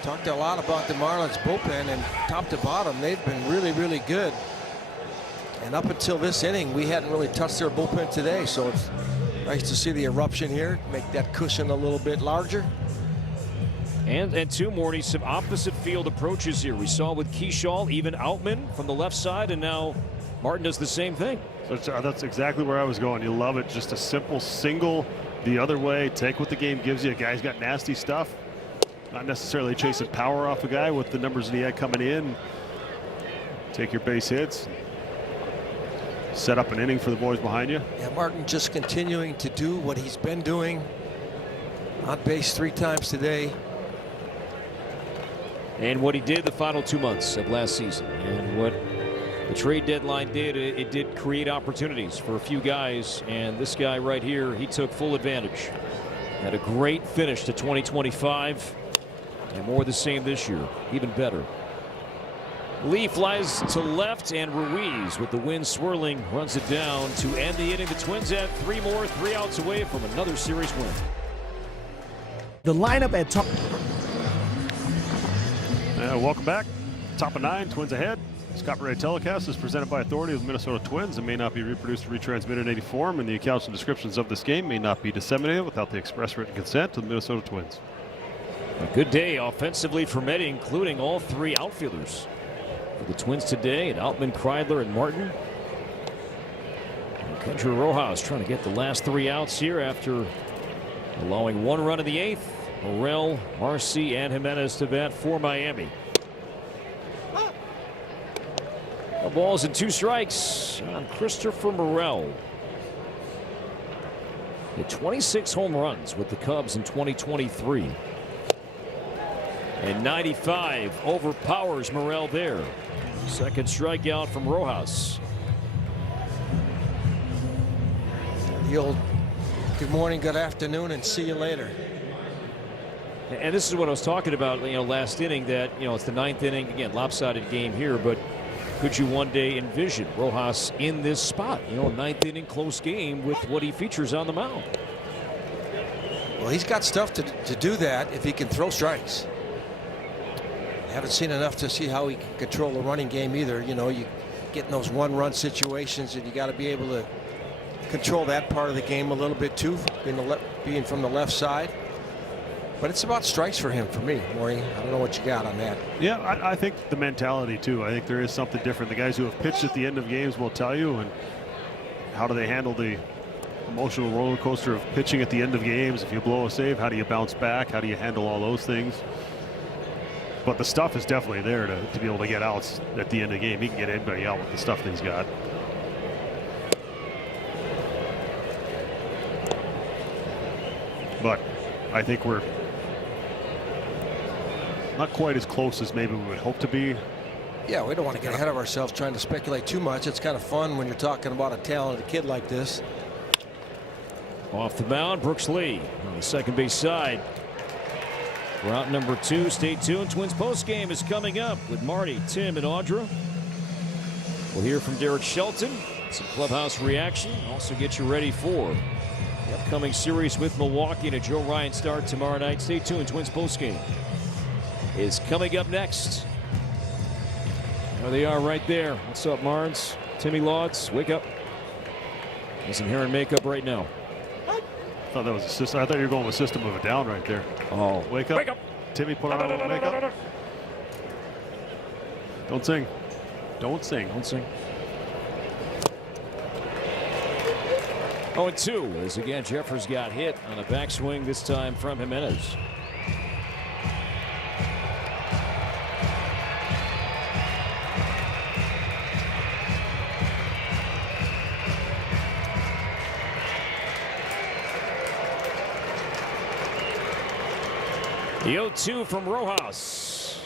Talked a lot about the Marlins bullpen, and top to bottom, they've been really, really good. And up until this inning, we hadn't really touched their bullpen today, so it's nice to see the eruption here, make that cushion a little bit larger. And 2 more, some opposite field approaches here. We saw with Keyshaw, even Outman from the left side, and now Martin does the same thing. So that's exactly where I was going. You love it. Just a simple single the other way. Take what the game gives you. A guy's got nasty stuff. Not necessarily chasing power off a guy with the numbers that he had coming in. Take your base hits. Set up an inning for the boys behind you. Yeah, Martin just continuing to do what he's been doing. On base 3 times today. And what he did the final 2 months of last season, and what the trade deadline did, it did create opportunities for a few guys, and this guy right here, he took full advantage. Had a great finish to 2025, and more the same this year, even better. Lee flies to left, and Ruiz, with the wind swirling, runs it down to end the inning. The Twins have 3 more, 3 outs away from another series win. The lineup at welcome back. Top of 9, Twins ahead. This copyright telecast is presented by authority of the Minnesota Twins and may not be reproduced or retransmitted in any form, and the accounts and descriptions of this game may not be disseminated without the express written consent of the Minnesota Twins. A good day offensively for Medi, including all 3 outfielders for the Twins today, and Outman, Kreidler, and Martin. And Kendra Rojas trying to get the last 3 outs here after allowing 1 run in the 8th. Morel, Marcy, and Jimenez to bat for Miami. No balls and 2 strikes on Christopher Morel. He had 26 home runs with the Cubs in 2023. And 95 overpowers Morel there. Second strikeout from Rojas. The old good morning, good afternoon, and see you later. And this is what I was talking about, last inning, that, it's the 9th inning. Again, lopsided game here, but could you one day envision Rojas in this spot? 9th inning, close game with what he features on the mound. Well, he's got stuff to do that if he can throw strikes. Haven't seen enough to see how he can control the running game either. You get in those 1-run situations, and you got to be able to control that part of the game a little bit too, being from the left side. But it's about strikes for him, for me, Maury. I don't know what you got on that. Yeah, I think the mentality, too. I think there is something different. The guys who have pitched at the end of games will tell you, and how do they handle the emotional roller coaster of pitching at the end of games? If you blow a save, how do you bounce back? How do you handle all those things? But the stuff is definitely there to be able to get outs at the end of the game. He can get anybody out with the stuff that he's got. but I think we're not quite as close as maybe we would hope to be. Yeah, we don't want to get ahead of ourselves trying to speculate too much. It's kind of fun when you're talking about a talented kid like this. Off the mound, Brooks Lee on the second base side. Route number 2. Stay tuned. Twins postgame is coming up with Marty, Tim, and Audra. We'll hear from Derek Shelton. Some clubhouse reaction. Also get you ready for the upcoming series with Milwaukee and a Joe Ryan start tomorrow night. Stay tuned. Twins postgame is coming up next. There they are right there. What's up, Marlins? Timmy Lauds, wake up. There's some hair and makeup right now. I thought that was a system. I thought you were going with system of a down right there. Oh, wake up. Wake up. Timmy, put on a little makeup. Don't sing. Don't sing. Don't sing. 0-2 as again Jeffers got hit on a backswing, this time from Jimenez. The 0-2 from Rojas.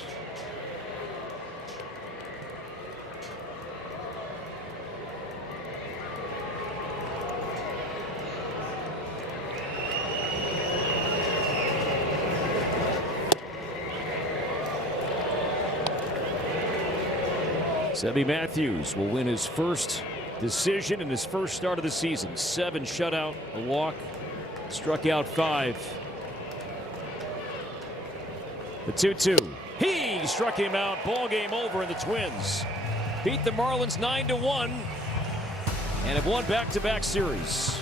Sebby Matthews will win his first decision in his first start of the season. 7 shutout, a walk, struck out 5. The 2-2. He struck him out. Ball game over, and the Twins beat the Marlins 9-1 and have won back-to-back series.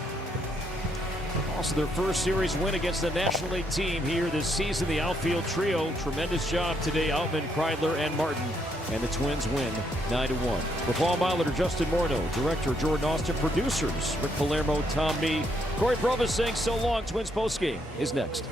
Also their first series win against the National League team here this season. The outfield trio, tremendous job today. Outman, Kreidler, and Martin. And the Twins win 9-1. For Paul Molitor, Justin Morneau, director Jordan Austin, producers Rick Palermo, Tom Mee, Corey Provis saying so long. Twins postgame is next.